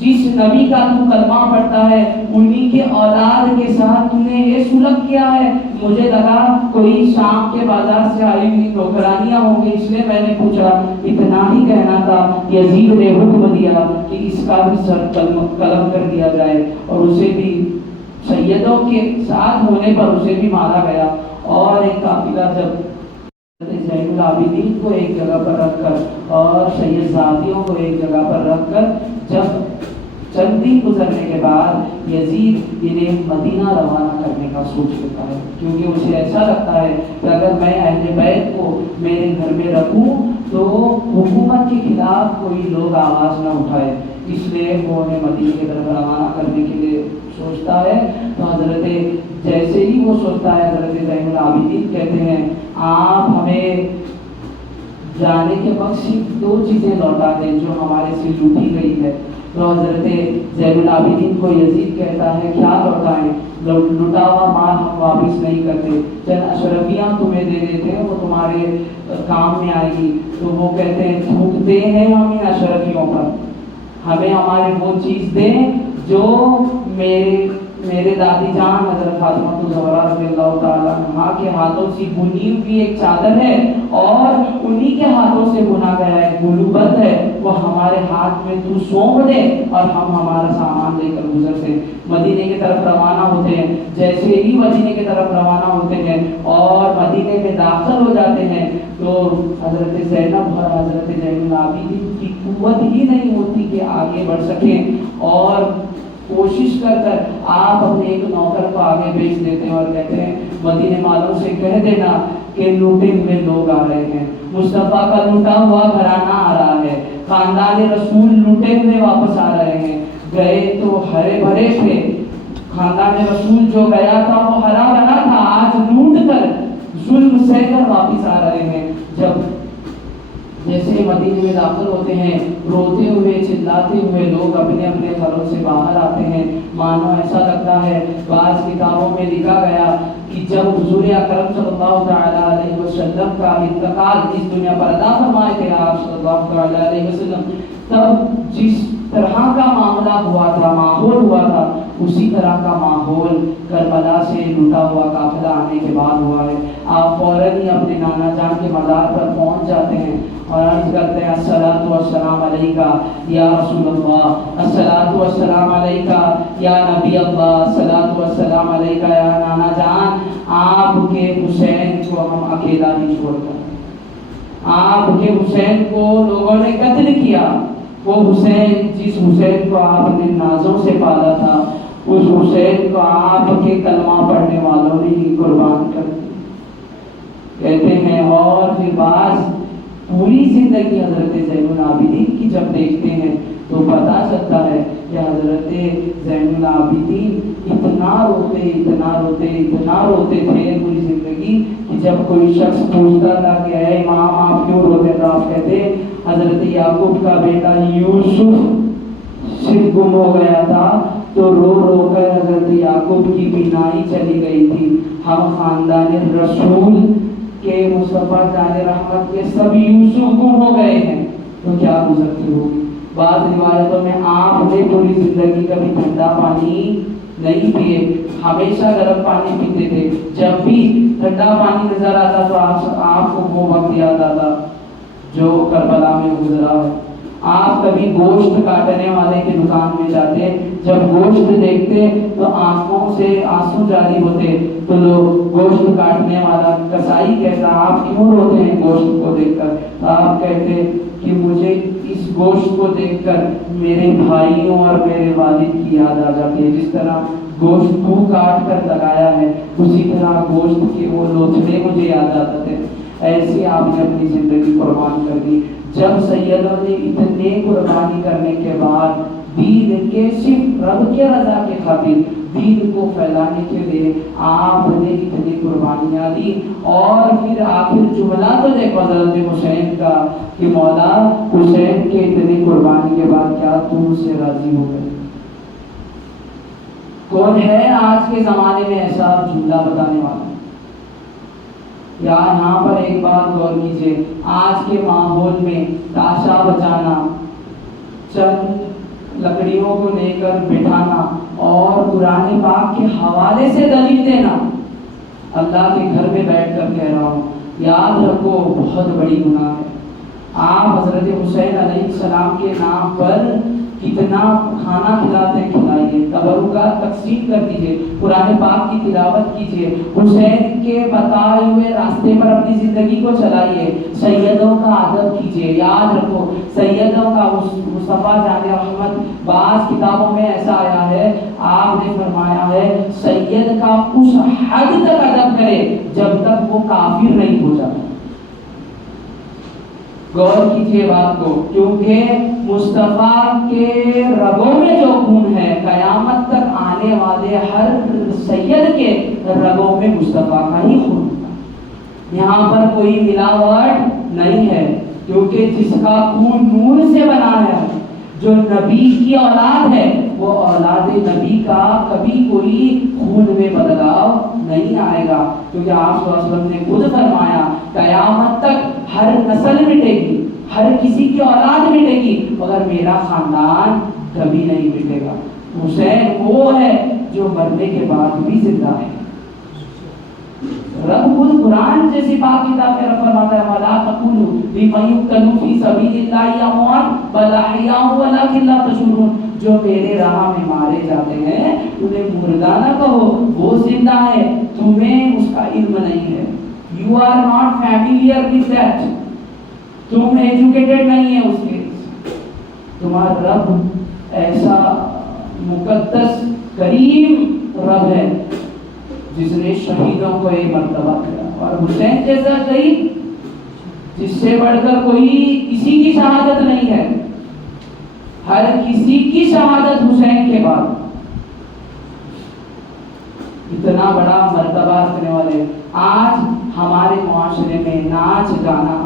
جس نبی کا تو کلمہ پڑھتا ہے انہی کے اولاد کے ساتھ تم نے یہ سلوک کیا ہے. مجھے لگا کوئی شام کے بازار سے آئی ہوئی نوکرانیاں ہوں گی، اس لیے میں نے پوچھا. اتنا ہی کہنا تھا، یزید نے حکم دیا کہ اس کا بھی سر قلم کر دیا جائے اور اسے بھی سیدوں کے ساتھ ہونے پر اسے بھی مارا گیا. اور ایک قافلہ جب زین العابدین کو ایک جگہ پر رکھ کر اور سید زادیوں کو ایک جگہ پر رکھ کر جب چند دن گزرنے کے بعد یزید انہیں مدینہ روانہ کرنے کا سوچ لیتا ہے، کیونکہ اسے ایسا لگتا ہے کہ اگر میں اہل بیت کو میرے گھر میں رکھوں تو حکومت کے خلاف کوئی لوگ آواز نہ اٹھائے، اس لیے وہ انہیں مدینہ کی طرف روانہ کرنے کے لیے سوچتا ہے. تو حضرت جیسے ہی وہ سوچتا ہے حضرت زین العابدین کہتے ہیں آپ ہمیں جانے کے وقت صرف 2 چیزیں لوٹا دیں جو ہمارے سے لوٹی گئی ہے. تو حضرت زین العابدین کو یزید کہتا ہے کیا لوٹائیں؟ لوٹا ہوا مال ہم واپس نہیں کرتے، چند اشرفیاں تمہیں دے دیتے ہیں وہ تمہارے کام میں آئے گی. تو وہ کہتے ہیں تھوکتے ہیں ہم ان اشرفیوں پر، ہمیں ہمارے وہ چیز دیں جو میرے دادی جان حضرت فاطمہ الزہرا رضی اللہ تعالیٰ عنہا کے ہاتھوں سے بنی ہوئی ایک چادر ہے اور انہی کے ہاتھوں سے بنا گیا ایک گلوبند ہے، وہ ہمارے ہاتھ میں تو سونپ دے اور ہم ہمارا سامان لے کر گزرتے ہیں. مدینے کی طرف روانہ ہوتے ہیں. جیسے ہی مدینے کی طرف روانہ ہوتے ہیں اور مدینے میں داخل ہو جاتے ہیں تو حضرت زینب اور حضرت زین العابدین کی قوت ہی نہیں ہوتی کہ آگے بڑھ سکیں اور کوشش کر آپ اپنے ایک نوکر کو آگے بھیج دیتے ہیں اور کہتے ہیں مدینے والوں سے کہہ دینا کہ لوٹے ہوئے لوگ آ رہے ہیں، مصطفیٰ کا لوٹا ہوا گھرانہ آ رہا ہے، خاندان رسول لوٹے ہوئے واپس آ رہے ہیں. گئے تو ہرے بھرے تھے، خاندان رسول جو گیا تھا وہ ہرا بھرا تھا، آج ڈھونڈ کر ظلم سہ کر واپس آ رہے ہیں۔ جب جیسے مدینے میں داخل ہوتے ہیں، روتے ہوئے چلاتے ہوئے لوگ اپنے اپنے گھروں سے باہر آتے ہیں، مانو ایسا لگتا ہے بعض کتابوں میں لکھا گیا کہ جب حضور اکرم صلی اللہ تعالی علیہ وسلم کا انتقال اس دنیا پر ادا فرمائے تھے آپ صلی اللہ تعالی علیہ وسلم، تب جس طرح کا معاملہ ہوا تھا، ماحول ہوا تھا، اسی طرح کا ماحول کربلا سے لوٹا ہوا قافلہ آنے کے بعد ہوا ہے۔ آپ فوراً ہی اپنے نانا جان کے مزار پر پہنچ جاتے ہیں اور عرض کرتے ہیں الصلاۃ والسلام علیکہ یا رسول اللہ، الصلاۃ والسلام علیکہ یا نبی اللہ، الصلاۃ والسلام علیکہ یا نانا جان۔ آپ کے حسین کو ہم اکیلا نہیں چھوڑ کر، آپ کے حسین کو لوگوں نے قتل کیا، وہ حسین جس حسین کو آپ نے نازوں سے پالا تھا، اس حسین کو آپ کے کلمہ پڑھنے والوں نے ہی قربان کر دیا۔ کہتے ہیں اور پھر بعض پوری زندگی حضرت زین العابدین کی جب دیکھتے ہیں تو پتہ چلتا ہے کہ حضرت زین العابدین اتنا روتے تھے پوری زندگی کہ جب کوئی شخص پوچھتا تھا کہ اے امام آپ کیوں روتے تھے، آپ کہتے حضرت یعقوب کا بیٹا یوسف صرف گم ہو گیا تھا تو رو رو کر حضرت یعقوب کی بینائی چلی گئی تھی، ہم خاندان رسول کہ مصطفیٰ جان رحمت کے سب یوسف گم ہو گئے ہیں تو کیا گزرتی ہوگی۔ بعض روایتوں میں آپ نے پوری زندگی کبھی ٹھنڈا پانی نہیں پیے، ہمیشہ گرم پانی پیتے تھے، جب بھی ٹھنڈا پانی نظر آتا تو آپ کو وہ وقت یاد آتا جو کربلا میں گزرا ہے۔ آپ کبھی گوشت کاٹنے والے کی دکان میں جاتے، جب گوشت دیکھتے تو آنکھوں سے آنسو جاری ہوتے، تو لوگ گوشت کاٹنے والا کسائی کہتا آپ کیوں روتے ہیں گوشت کو دیکھ کر؟ تو آپ کہتے کہ مجھے اس گوشت کو دیکھ کر میرے بھائیوں اور میرے والد کی یاد آ جاتی ہے، جس طرح گوشت کو کاٹ کر لگایا ہے اسی طرح گوشت کے وہ لوتھڑے مجھے یاد آتے تھے۔ ایسی آپ نے اپنی زندگی قربان کر دی۔ جب سیدوں نے اتنے قربانی کرنے کے بعد دین کے صرف رب کے رضا کے خاطر دین کو پھیلانے کے لیے آپ نے اتنی قربانیاں دی، اور پھر آخر جملہ تو دیکھو حضرت حسین کا کہ مولا حسین کے اتنی قربانی کے بعد کیا تم مجھ سے راضی ہو گئے؟ کون ہے آج کے زمانے میں ایسا جملہ بتانے والا؟ یہاں پر ایک بات غور کیجیے، آج کے ماحول میں تاشا بجانا، چند لکڑیوں کو لے کر بٹھانا اور قرآن پاک کے حوالے سے دلیل دینا، اللہ کے گھر میں بیٹھ کر کہہ رہا ہوں، یاد رکھو بہت بڑی گناہ ہے۔ آپ حضرت حسین علیہ السلام کے نام پر کتنا کھانا کھلاتے ہیں، کھلائیے، تبرکات تقسیم کر دیجیے، قرآن پاک کی تلاوت کیجیے، حسین کے بتائے ہوئے راستے پر اپنی زندگی کو چلائیے، سیدوں کا ادب کیجیے۔ یاد رکھو سیدوں کا مصطفیٰ جان رحمت، بعض کتابوں میں ایسا آیا ہے آپ نے فرمایا ہے سید کا اس حد تک ادب کرے جب تک وہ کافر نہیں ہو جاتا۔ غور کیجیے بات کو، کیونکہ مصطفیٰ کے رگوں میں جو خون ہے قیامت تک آنے والے ہر سید کے رگوں میں مصطفیٰ کا ہی خون ہے، یہاں پر کوئی ملاوٹ نہیں ہے، کیونکہ جس کا خون نور سے بنا ہے، جو نبی کی اولاد ہے، وہ اولاد نبی کا کبھی کوئی خون میں بدلاؤ نہیں آئے گا، کیونکہ آپ صلی اللہ علیہ وسلم نے خود فرمایا قیامت تک ہر نسل مٹے گی، ہر کسی کی اولاد مٹے گی، مگر میرا خاندان کبھی نہیں مٹے گا۔ حسین وہ ہے جو مرنے کے بعد بھی زندہ ہے۔ رب خود قرآن جیسی پاک کتاب میں رب فرماتا ہے وَلَا تَقُولُوا لِمَن يُقْتَلُ فِي سَبِيلِ اللَّهِ أَمْوَاتٌ بَلْ أَحْيَاءٌ وَلَٰكِن لَّا تَشْعُرُونَ، جو میرے راہ میں مارے جاتے ہیں انہیں مردہ نہ کہو، وہ زندہ ہے، تمہیں اس کا علم نہیں ہے۔ You are not familiar with that، تم ایجوکیٹڈ نہیں ہے اس کے۔ تمہارا رب ایسا مقدس کریم رب ہے جس نے شہیدوں کو ایک مرتبہ کیا، اور حسین جیسا شہید جس سے بڑھ کر کوئی کسی کی شہادت نہیں ہے، ہر کسی کی شہادت حسین کے بعد۔ اتنا بڑا مرتبہ رکھنے والے. آج ہمارے معاشرے میں ناچ گانا،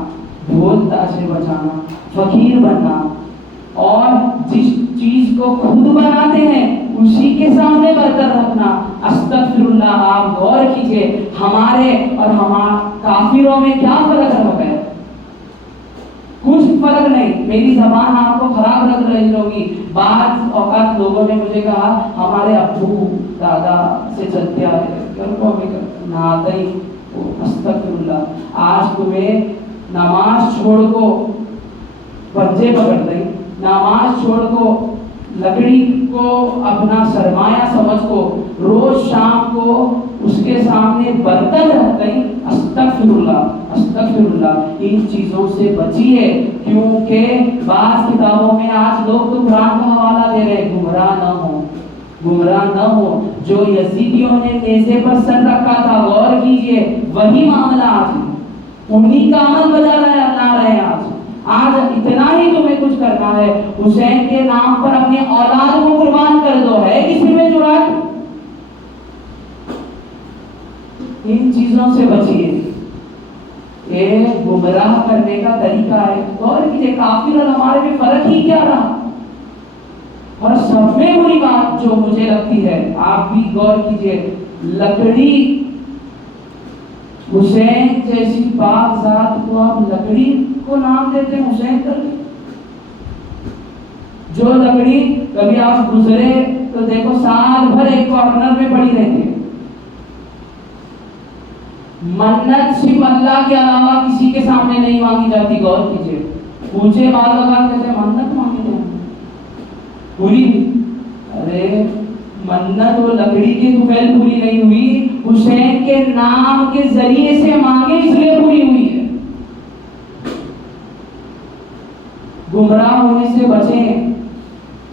ڈھول تاشے بجانا، فقیر بننا اور جس چیز کو خود بناتے ہیں اسی کے سامنے برتر رکھنا، استغفر اللہ. آپ غور کیجئے ہمارے اور کافروں میں کیا فرق رہ گیا؟ کچھ فرق نہیں. میری زبان آپ کو خراب لگ رہی ہوگی. بعض اوقات لوگوں نے مجھے کہا ہمارے ابو دادا سے چلتے آ رہے نہ آتا ہی. استغفر اللہ. آج تمہیں نماز چھوڑ کو پنجے پکڑ دیں، نماز چھوڑ کو لکڑی کو اپنا سرمایہ سمجھ کو روز شام کو اس کے سامنے برتن رکھ دیں. استغفر اللہ، استغفر اللہ. ان چیزوں سے بچیے، کیونکہ بعض کتابوں میں آج لوگ تو قرآن کا حوالہ دے رہے گمراہ نہ ہو، گمراہ نہ ہو. جو یزیدیوں نے نیزے پر سر رکھا تھا، غور کیجئے وہی معاملہ آج انہی کا عمل بجا رہے ہیں. آج اتنا ہی تمہیں کچھ کرنا ہے، حسین کے نام پر اپنے اولاد کو قربان کر دو. ہے کسی میں جرات؟ ان چیزوں سے بچیے. یہ گمراہ کرنے کا طریقہ ہے. اور کیجئے کافر اور ہمارے میں فرق ہی کیا رہا؟ اور سب میں بری بات جو مجھے لگتی ہے، آپ بھی غور کیجئے، لکڑی، حسین جیسی پاک ذات کو آپ لکڑی کو نام دیتے ہیں حسین کر کے. جو لکڑی کبھی آپ گزرے تو دیکھو سال بھر ایک کارنر میں پڑی رہتی ہے. منت صرف اللہ کے علاوہ کسی کے سامنے نہیں مانگی جاتی. غور کیجئے، پوچھے بعض اوقات کہتے ہیں منت مانگی جائے پوری. ارے منت وہ لکڑی کی طفیل پوری نہیں ہوئی، حسین کے نام کے ذریعے سے مانگے اس لیے پوری ہوئی ہے. گمراہ ہونے سے بچیں.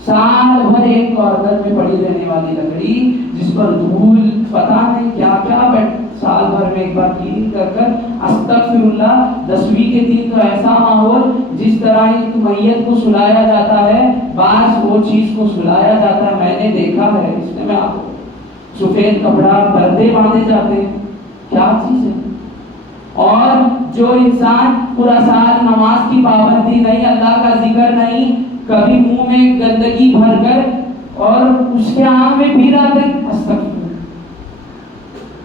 سال بھر ایک کارنر میں پڑی رہنے والی لکڑی جس پر دھول پتہ نہیں کیا کیا سال بھر میں ایک بار کلین کر کر استغفر اللہ. 10ویں کے دن تو ایسا ماحول جس طرح ایک میت کو سلایا جاتا ہے، بعض وہ چیز کو سلایا جاتا ہے. میں نے دیکھا ہے، اس میں آپ کو سفید کپڑا پردے باندھے جاتے ہیں. کیا چیز ہے؟ اور جو انسان پورا سال نماز کی پابندی نہیں، اللہ کا ذکر نہیں، کبھی منہ میں گندگی بھر کر اور اس کے آنکھ میں بھی رہتے ہیں.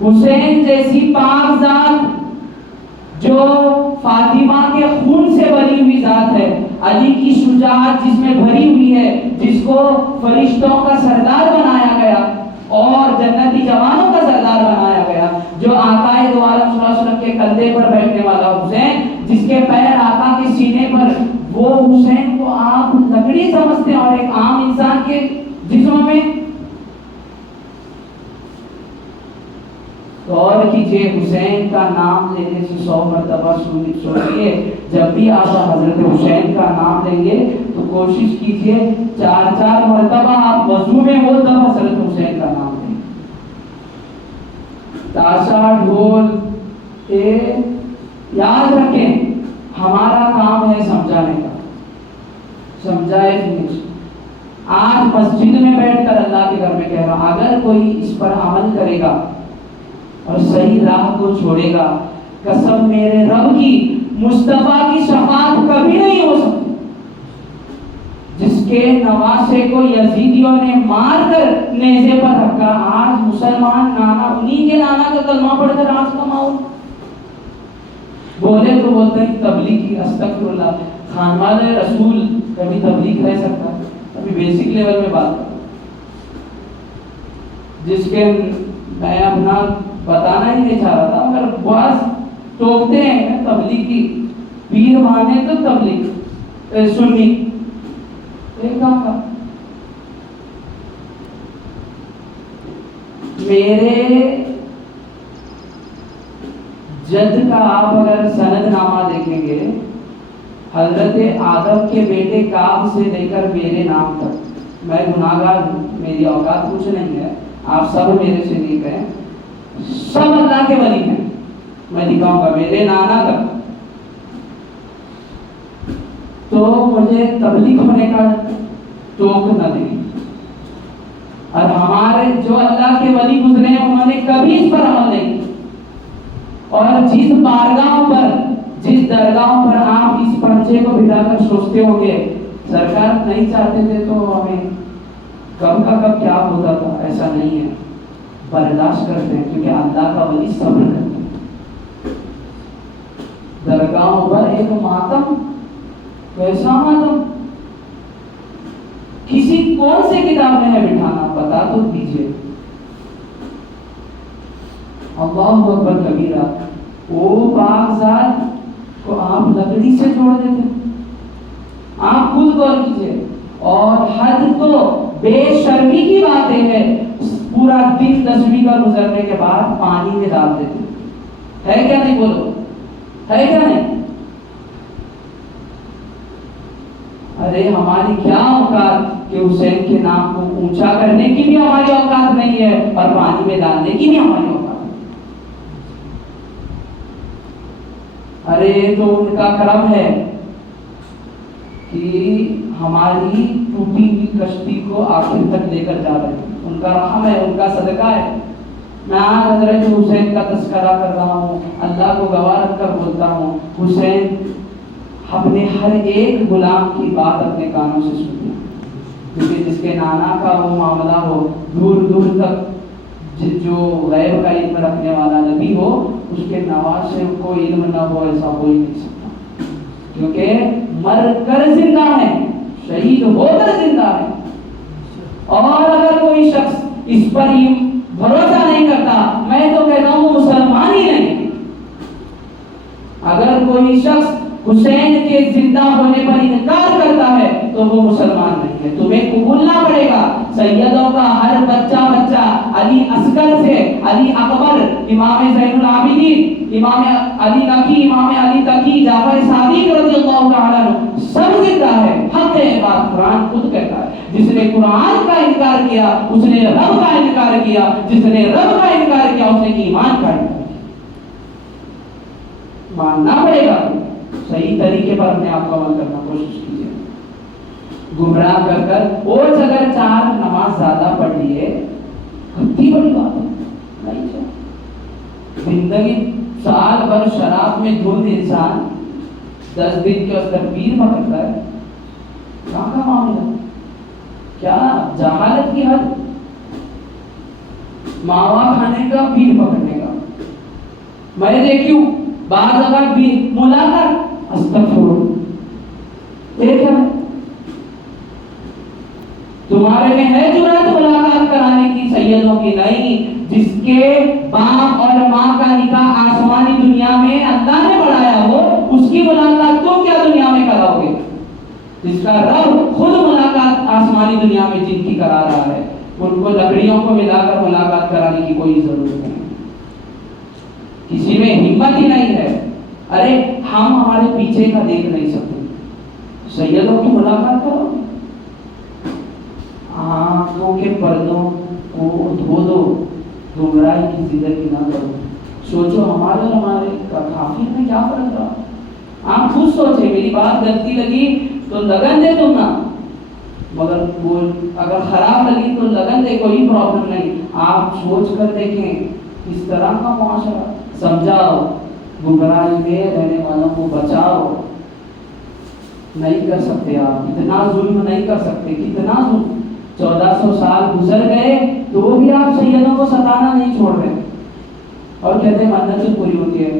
حسین جیسی پاک ذات جو فاطمہ کے خون سے بھری ہوئی ذات ہے، علی کی شجاعت جس میں بھری ہوئی ہے، جس کو فرشتوں کا سردار بنایا گیا اور جنتی جوانوں کا سردار بنایا گیا، جو آقا دو عالم صلی اللہ علیہ وسلم کے کندھے پر بیٹھنے والا حسین، جس کے پیر آقا کے سینے پر، وہ حسین کو آپ لکڑی سمجھتے ہیں اور ایک عام انسان کے جسم میں. غور کیجئے، حسین کا نام لینے سے 100 مرتبہ سوچیے. جب بھی آپ حضرت حسین کا نام لیں گے تو کوشش کیجئے 4 مرتبہ آپ وضو میں ہو تب حضرت حسین کا نام لیں. تاشا ڈھول یاد رکھیں، ہمارا کام ہے سمجھانے کا. سمجھائے نہیں. آج مسجد میں بیٹھ کر اللہ کے گھر میں کہہ رہا ہوں، اگر کوئی اس پر عمل کرے گا اور صحیح راہ کو چھوڑے گا، قسم میرے رب کی، مصطفیٰ کی شفاعت کبھی نہیں ہو سکتی. جس کے نواسے کو یزیدیوں نے مار کر نیزے پر رکھا، آج مسلمان نانا انہی کے نانا کا کلمہ پڑھ کر آج کماؤ. بولے تو بولتے ہیں تبلیغی. استغفر اللہ. خانوادہ رسول کبھی تبلیغ رہ سکتا ہے؟ کبھی بیسک لیول میں بات کرو. جس کے میں اپنا بتانا ہی نہیں چاہ رہا تھا، مگر بعض ٹوکتے ہیں تبلیغی پیر مانے تو تبلیغ سنی. میرے جد کا آپ اگر سند نامہ دیکھیں گے، حضرت آدم کے بیٹے کعب سے لے کر میرے نام تک، میں گناہگار ہوں، میری اوقات کچھ نہیں ہے، آپ سب میرے سے نیک ہیں، سب اللہ کے ولی ہیں. میں دکھاؤں گا میرے نانا تک. تو مجھے تبلیغ ہونے کا ٹوک نہ دیں. اور ہمارے ہمارے جو اللہ کے ولی گزرے ہیں انہوں نے کبھی اس پر عمل نہیں کیا، اور جس بارگاہوں پر جس درگاہوں پر آپ اس پرچے کو بٹھا کر سوچتے ہوں گے سرکار نہیں چاہتے تھے تو ہمیں کب کا کب کیا ہوتا تھا، ایسا نہیں ہے، برداشت کرتے ہیں کیونکہ اللہ کا ولی صبر کرتے ہیں۔ درگاہوں پر ایک ماتم، کیسا ماتم، کسی کون سے کتاب میں ہے بٹھانا بتا تو دیجیے۔ اللہ اکبر کبیرہ، وہ پاک ذات کو آپ لکڑی سے جوڑ دیتے، آپ خود غور کیجیے۔ اور حد تو بے شرمی کی باتیں ہے، پورا دن تسبیح کا گزرنے کے بعد پانی میں ڈال دیتے، ہے کیا نہیں؟ بولو ہے کیا نہیں؟ ارے ہماری کیا اوقات کہ حسین کے نام کو اونچا کرنے کی بھی ہماری اوقات نہیں ہے اور پانی میں ڈالنے کی بھی ہماری اوقات نہیں۔ ارے تو ان کا کرم ہے کہ ہماری ٹوٹی ہوئی کشتی کو آخر تک لے کر جا رہے ہیں، ان کا رحم ہے، ان کا صدقہ ہے۔ میں آج حضرت حسین کا تذکرہ کر رہا ہوں، اللہ کو گواہ رکھ کر بولتا ہوں، حسین اپنے ہر ایک غلام کی بات اپنے کانوں سے سنتے ہیں، کیونکہ جس کے نانا کا وہ معاملہ ہو، دور دور تک جو غیب کا علم رکھنے والا نبی ہو، اس کے نواز سے کو علم نہ ہو ایسا ہو ہی نہیں سکتا، کیونکہ مر کر زندہ ہے، شہید ہو کر زندہ ہے۔ اور اگر کوئی شخص اس پر بھروسہ نہیں کرتا، میں تو کہتا ہوں وہ مسلمان ہی نہیں۔ اگر کوئی شخص حسین کے زندہ ہونے پر انکار کرتا ہے تو وہ مسلمان نہیں ہے، تمہیں قبولنا پڑے گا۔ سیدوں کا ہر بچہ علی اصغر سے علی اکبر، امام زین العابدین، امام علی نقی، امام علی تقی، جعفر صادق رضی اللہ تعالیٰ عنہ سب زندہ ہے۔ حق ہے بات، قرآن خود کہتا ہے، جس نے قرآن کا انکار کیا اس نے رب کا انکار کیا، جس نے رب کا انکار کیا اس نے ایمان کا انکار کیا۔ ماننا پڑے گا، صحیح طریقے پر اپنے آپ کو عمل کرنا کوشش کیجیے۔ گمراہ کر کر اور اگر 4 نماز زیادہ پڑھ لیے کتنی بڑی بات ہے، نہیں چاہیے۔ زندگی سال بھر شراب میں دھند انسان 10 دن کے اندر پیر پکڑتا ہے، کہاں کا معاملہ، کیا جہالت کی حد، ماوا کھانے کا پیر پکڑنے کا۔ میں دیکھوں بعض اگر بھی ملاقات استغفر، دیکھ ہے تمہارے میں ہے جرات ملاقات کرانے کی سیدوں کی؟ نہیں۔ جس کے باپ اور ماں کا نکاح آسمانی دنیا میں اللہ نے بڑھایا ہو، اس کی ملاقات تم کیا دنیا میں کراؤ گے؟ جس کا رب خود ملاقات آسمانی دنیا میں جن کی کرا رہا ہے، ان کو لکڑیوں کو ملا کر ملاقات کرانے کی کوئی ضرورت نہیں، کسی میں ہمت ہی نہیں ہے۔ ارے ہم ہمارے پیچھے کا دیکھ نہیں سکتے، سیدوں کی ملاقات کرو، آنکھوں کے پردوں کو دھو دو، گمراہی کی زندگی نہ کرو۔ سوچو ہمارے اور ہمارے کافی میں کیا فرق رہا، آپ خود سوچے، میری بات غلطی لگی تو لگن دے تم نا، مگر وہ اگر خراب لگی تو لگن دے، کوئی پرابلم نہیں۔ آپ سوچ کر دیکھیں اس طرح کا معاشرہ، سمجھاؤ، گمراہی میں رہنے والوں کو بچاؤ۔ نہیں کر سکتے آپ اتنا ظلم، نہیں کر سکتے، کتنا ظلم، 1400 سال گزر گئے تو بھی آپ سیدوں کو ستانا نہیں چھوڑ رہے، اور کہتے ہیں منتیں پوری ہوتی ہے۔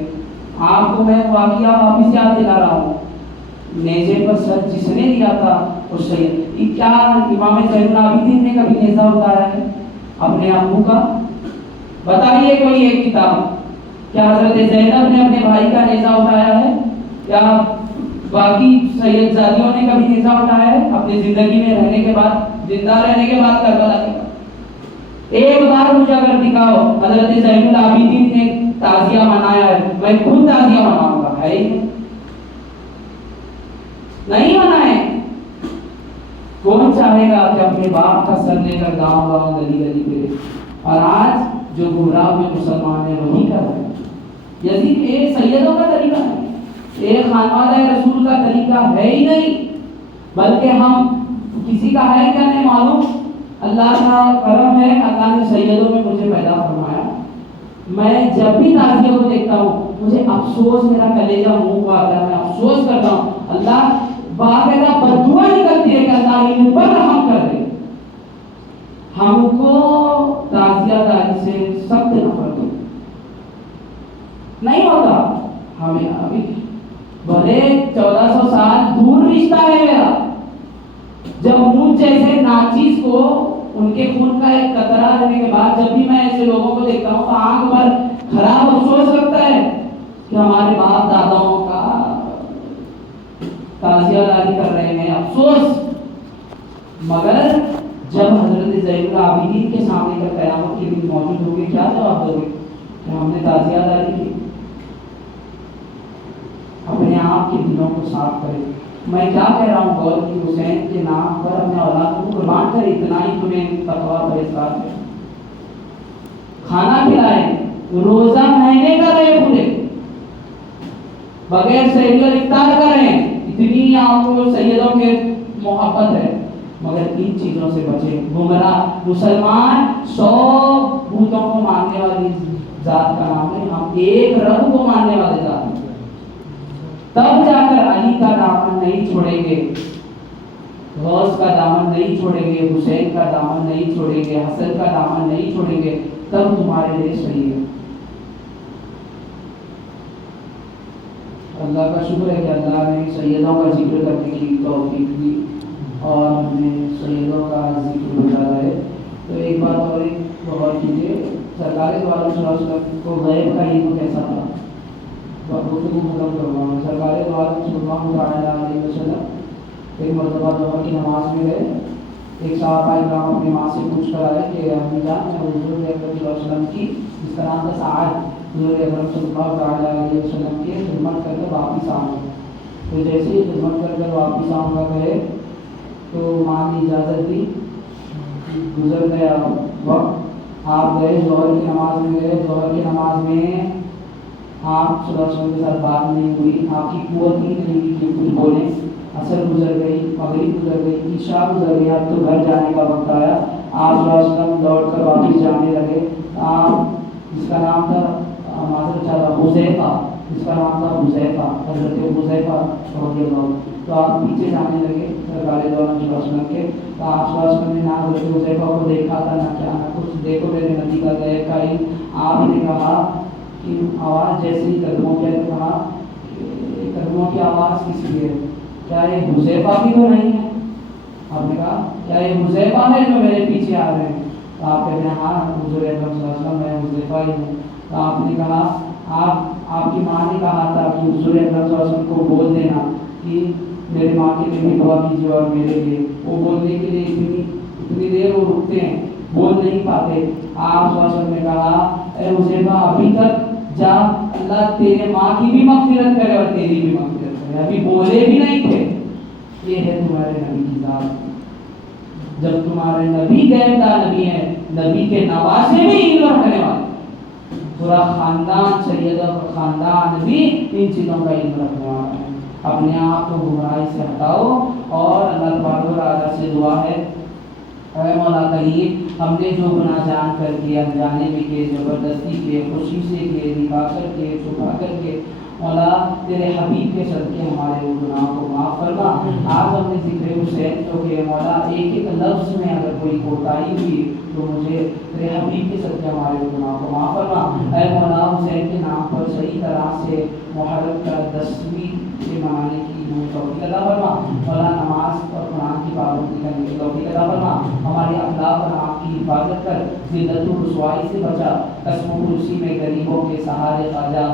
آپ کو میں واقعہ واپس یاد دلا رہا ہوں، نیزے پر سر جس نے دیا تھا اس سید، کیا امام زین العابدین نے کبھی نیزہ اتارا ہے اپنے ابو کا؟ بتائیے کوئی ایک کتاب، کیا حضرت زینب نے اپنے بھائی کا نیزہ اٹھایا ہے؟ کیا باقی سید زادیوں نے کبھی نیزہ اٹھایا ہے اپنی زندگی میں رہنے کے بعد، زندہ رہنے کے بعد، کربلا کے بعد؟ ایک بار مجھے اگر دکھاؤ حضرت زین العابدین نے تعزیہ منایا ہے، میں خود تعزیہ مناؤں گا، ہے ہی نہیں منائے۔ کون چاہے گا کہ اپنے باپ کا سر لے کر گاؤں گاؤں گلی گلی پھرے؟ اور آج جو گمراہ میں مسلمان ہیں وہی کر رہے ہیں۔ یزید ایک سیدوں کا طریقہ ہے، ایک خانوادہ رسول کا طریقہ ہے ہی نہیں، بلکہ ہم کسی کا ہے کیا نہیں معلوم، اللہ کا کرم ہے، اللہ نے سیدوں میں مجھے پیدا فرمایا. میں جب بھی تازیہ کو دیکھتا ہوں مجھے افسوس، میرا کلیجہ منہ کو آتا ہے، میں افسوس کرتا ہوں. اللہ باقاعدہ بددعا نکلتی ہے کہ اللہ ان پر رحم کر دے. ہم کو تازیہ داری سے سخت نفرت ہوتی نہیں ہوتا. ہمیں ابھی بھلے 1400 سال دور رشتہ ہے میرا، جب مجھ جیسے ناچیز کو ان کے خون کا ایک قطرہ رہنے کے بعد جب بھی میں ایسے لوگوں کو دیکھتا ہوں تو آنکھ پر خراب افسوس لگتا ہے کہ ہمارے باپ داداؤں کا تازیہ داری کر رہے ہیں، افسوس. مگر جب حضرت زین العابدین کے سامنے کا قیامت کے دن موجود ہوگے کیا جواب دو گے کہ ہم نے تازیہ داری کی؟ اپنے آپ کے دلوں کو صاف کرے. میں کیا کہہ رہا ہوں غور کی، حسین کے نام پر اپنے اولاد کو قربان کرے، اتنا ہی تمہیں تقویٰ پرہیزگار ہے. کھانا کھلائیں، روزہ مہینے کا رہے پورے، بغیر سحری اور افطار کا رہیں، اتنی آپ کو سیدوں کے محبت ہے. مگر ان چیزوں سے بچے. گمراہ مسلمان 100 بتوں کو ماننے والی ذات کا نام ہے، ہم ایک رب کو ماننے والے ذات ہیں. تب جا کر علی کا دامن نہیں چھوڑیں گے، غوث کا دامن نہیں چھوڑیں گے، حسین کا دامن نہیں چھوڑیں گے، حسن کا دامن نہیں چھوڑیں گے، تب تمہارے لیے صحیح ہے. اللہ کا شکر ہے کہ اللہ نے سیدوں کا ذکر کرنے کی توفیق دی اور ہمیں سیدوں کا ذکر بتا رہے. تو ایک بات اور غور کیجیے، سرکار دو عالم صلی اللہ علیہ وسلم کو غیب کا علم کیسا تھا؟ گفتگو ختم کروں گا. سرکار دو عالم صلی اللہ علیہ وسلم ایک مرتبہ ظہر کی نماز میں گئے. ایک صحابہ کرام اپنی ماں سے پوچھ کر آئے کہ امی جان میں حضور اکرم صلی اللہ علیہ وسلم کی اس طرح کا سعادت حضور اکرم صلی اللہ علیہ وسلم کی خدمت کر کے واپس آؤں گا. تو جیسے ہی خدمت کر واپس آؤں گا کہے تو ماں نے اجازت دی. گزر گیا وقت، آپ گئے ظہر کی نماز میں گئے. ظہر کی نماز میں آپ صلی اللہ علیہ وسلم کے ساتھ بات نہیں ہوئی، آپ کی قوت ہی نہیں ہوئی کہ کچھ بولیں. عصر گزر گئی، مغرب گزر گئی، عشاء گزر گئی، اب تو گھر جانے کا وقت آیا. آپ صلی اللہ علیہ وسلم لوٹ کر واپس جانے لگے. آپ جس کا نام تھا معذرت چاہتا حذیفہ، جس کا نام تھا حذیفہ، حضرت حذیفہ رضی اللہ عنہ. تو آپ پیچھے جانے لگے سرکار دو عالم صلی اللہ علیہ وسلم کے. تو آپ صلی اللہ علیہ وسلم نے نہ حضرت حذیفہ کو دیکھا تھا نہ کیا نہ کچھ. دیکھو میرے نبی کا غیب کا علم. آپ نے کہا کہ آواز جیسے ہی قدموں کی ہے، تو کہا کہ قدموں کی آواز کس کی ہے؟ کیا یہ حذیفہ بھی تو نہیں ہے؟ آپ نے کہا کیا یہ حذیفہ ہے جو میرے پیچھے آ رہے ہیں؟ تو آپ کہتے ہیں ہاں حضور اکرم صلی اللہ علیہ وسلم میں حذیفہ ہی ہوں. تو آپ نے کہا آپ کی ماں نے کہا تھا کہ حضور اکرم صلی اللہ علیہ وسلم کو بول دینا کہ میرے ماں کے لیے بھی دعا کیجیے اور میرے لیے. وہ بولنے کے لیے اتنی دیر وہ رکتے ہیں، بول نہیں پاتے. آپ صلی اللہ علیہ وسلم نے کہا اے حذیفہ ابھی تک جا، اللہ تیرے ماں کی بھی مغفرت کرے اور تیری بھی مغفرت کرے. ابھی بولے بھی نہیں تھے. یہ ہے تمہارے نبی کی ذات. جب تمہارے نبی غیب دان نبی ہے، نبی کے نواسے بھی علم رکھنے والے، پورا خاندان سیدہ کا خاندان بھی ان چیزوں کا علم رکھنے والا ہے. اپنے آپ کو گمراہی سے ہٹاؤ اور اللہ تبارک و تعالیٰ سے دعا ہے اے مولا کریم، ہم نے جو گناہ جان کر کیے، انجانے میں کیے، زبردستی کیے، خوشی سے کیے، نکاح کر کے، چھپا کر کے، مولا تیرے حبیب کے صدقے ہمارے وہ گناہ کو معاف فرما. آج ہم نے ذکر حسین جو کہ مولا ایک ایک لفظ میں اگر کوئی کوتاہی ہوئی تو مجھے تیرے حبیب کے صدقے ہمارے وہ گناہ کو معاف فرما. اے مولا حسین کے نام پر صحیح طرح سے محرم کا 10ویں سے منانے کی توفیق عطا فرما. مولا نماز اور قرآن کی پابندی کرنے کی توفیق عطا فرما. ہمارے اخلاق اور آپ کی حفاظت کر، ذلت و رسوائی سے بچا. قسم و کرسی میں غریبوں کے سہارے خواجہ،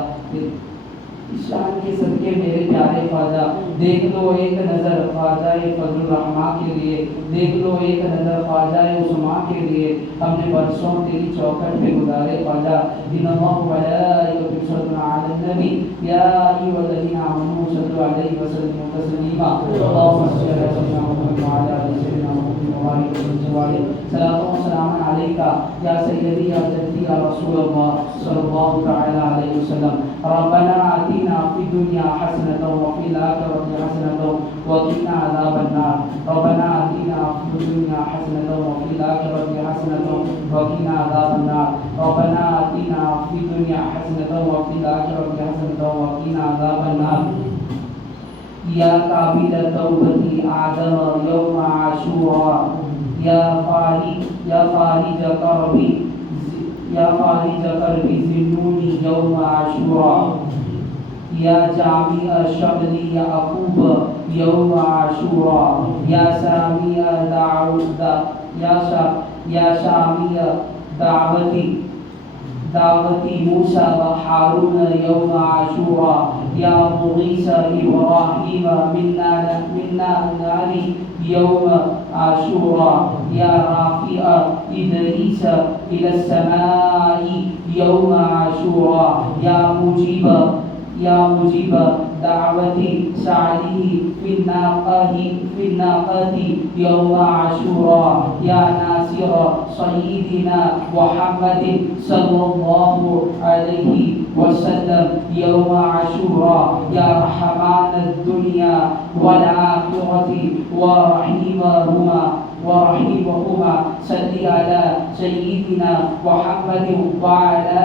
شان کے صدقے میرے پیارے خواجہ. دیکھ لو ایک نظر خواجہ فضل الرحمٰ کے لیے، دیکھ لو ایک نظر خواجہ عثماں کے لیے. ہم نے برسوں تیری چوکھٹ پہ گزارے خواجہ. ان اللہ وملائکتہ یصلون علی النبی یا ایھا الذین آمنوا صلوا علیہ وسلموا تسلیما. اللهم صل علی سیدنا محمد وعلی آل سیدنا محمد وبارک وسلم. صلاۃ و سلام علیک یا سیدی یا جدی یا رسول اللہ صلی اللہ تعالی علیہ وسلم. ربنا آتنا في الدنيا حسنة وفي الآخرة حسنة وقنا عذاب النار ربنا آتنا في الدنيا حسنة وفي الآخرة حسنة وقنا عذاب النار ربنا آتنا في الدنيا حسنة وفي الآخرة حسنة وقنا عذاب النار یا قابل توبتی آدم یوم عاشورا یا فارج کربی زنونی یوم عاشورا یا جامع شملی یعقوب یوم عاشورا یا سامی دعوتی موسیٰ و حارون یوم عاشورا یا مغیث ابراہیم منا ناری یوم عاشورا یا رافع ادریس الى السماء یوم عاشورا یا مجیب دعوتی سعدی فی الناقة یوم عاشورا یا ناصر سیدنا محمد صلی اللہ علیہ وسلم یوم عاشورا یا رحمان الدنیا والآخرة ورحیمهما صلی علی سیدنا محمد وعلى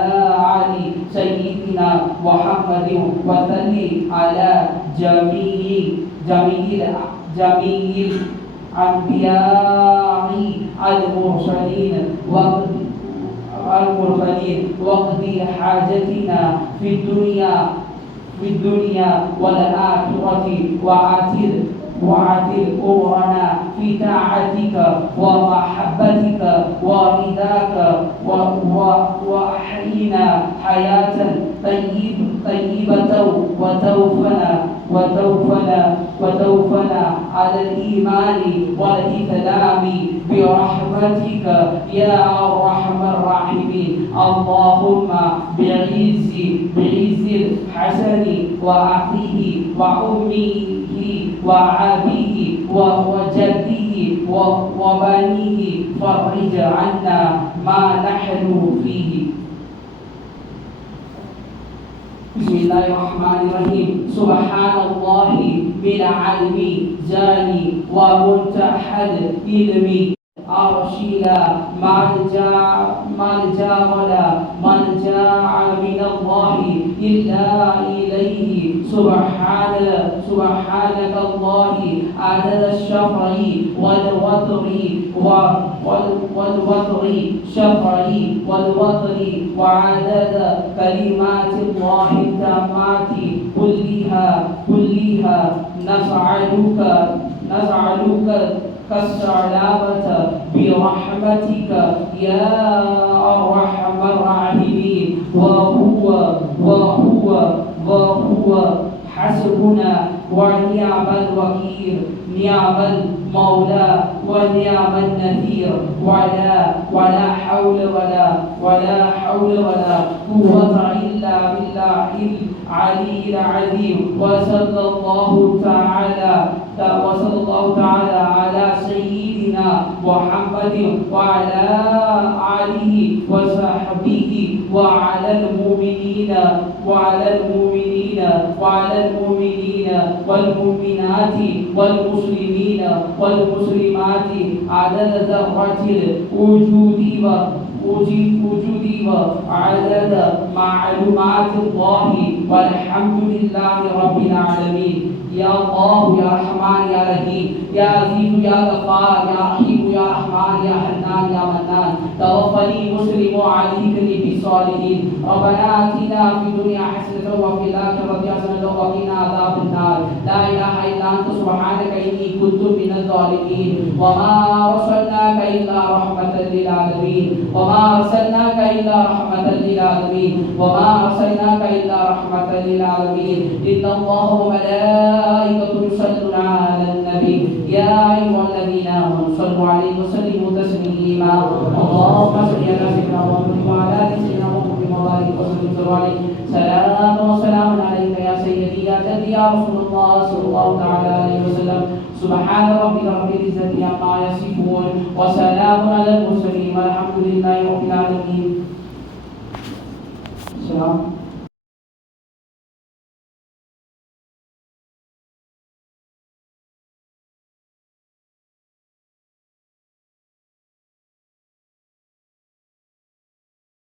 آل سیدنا محمد وصلی علی جمیع الانبیاء المرسلین واقضي حاجتنا في الدنيا والآخرة وعاتل أمرنا في طاعتك ومحبتك ورضاك وأحينا حياة طيبة وتوفنا على الإيمان والإسلام برحمتك يا أرحم الراحمين اللهم بعز الحسن وأخيه وأمه وأبيه وجده وبنيه فرج عنا ما نحن فيه بسم الله الرحمن الرحيم سبحان الله بالعلم زاني ومنتهى العلم أرشيلا ملجا ولا منجا من الله إلا إليه سبحانك الله عدد الشفع والوتر وعدد كلمات الله التامات كلها نسألك كالسلامة برحمتك يا أرحم الراحمين وهو حسبنا ونعم الوكيل نعم المولى ونعم النذير ولا حول ولا قوة إلا بالله العلي العظيم وصلى الله تعالى على سيدنا محمد وعلى آله وصحبه وعلى المؤمنين والمؤمنات والمسلمين والمسلمات عدد ذرات الوجود وعدد معلومات الله والحمد لله رب العالمين يا الله يا رحمن يا رحيم يا عزيز يا غفار يا رحيم يا رحمن يا حنان يا منان توفني مسلم وعليكني بالصالحين ربنا آتنا في الدنيا حسنة وفي الآخرة حسنة وقنا عذاب النار لا إله إلا أنت سبحانك إني كنت من الظالمين وما أرسلناك إلا رحمة للعالمين إن الله وملائكته يصلون على النبي يا أيها الذين آمنوا صلوا عليه وسلموا تسليما اللهم صل على سيدنا محمد وعلى آل سيدنا محمد وبارك وسلم عليه سلام وسلام عليك يا سيدي يا جدي يا رسول الله صلى الله تعالى عليه وسلم سبحان ربك رب العزة عما يصفون وسلام على المرسلين والحمد لله رب العالمين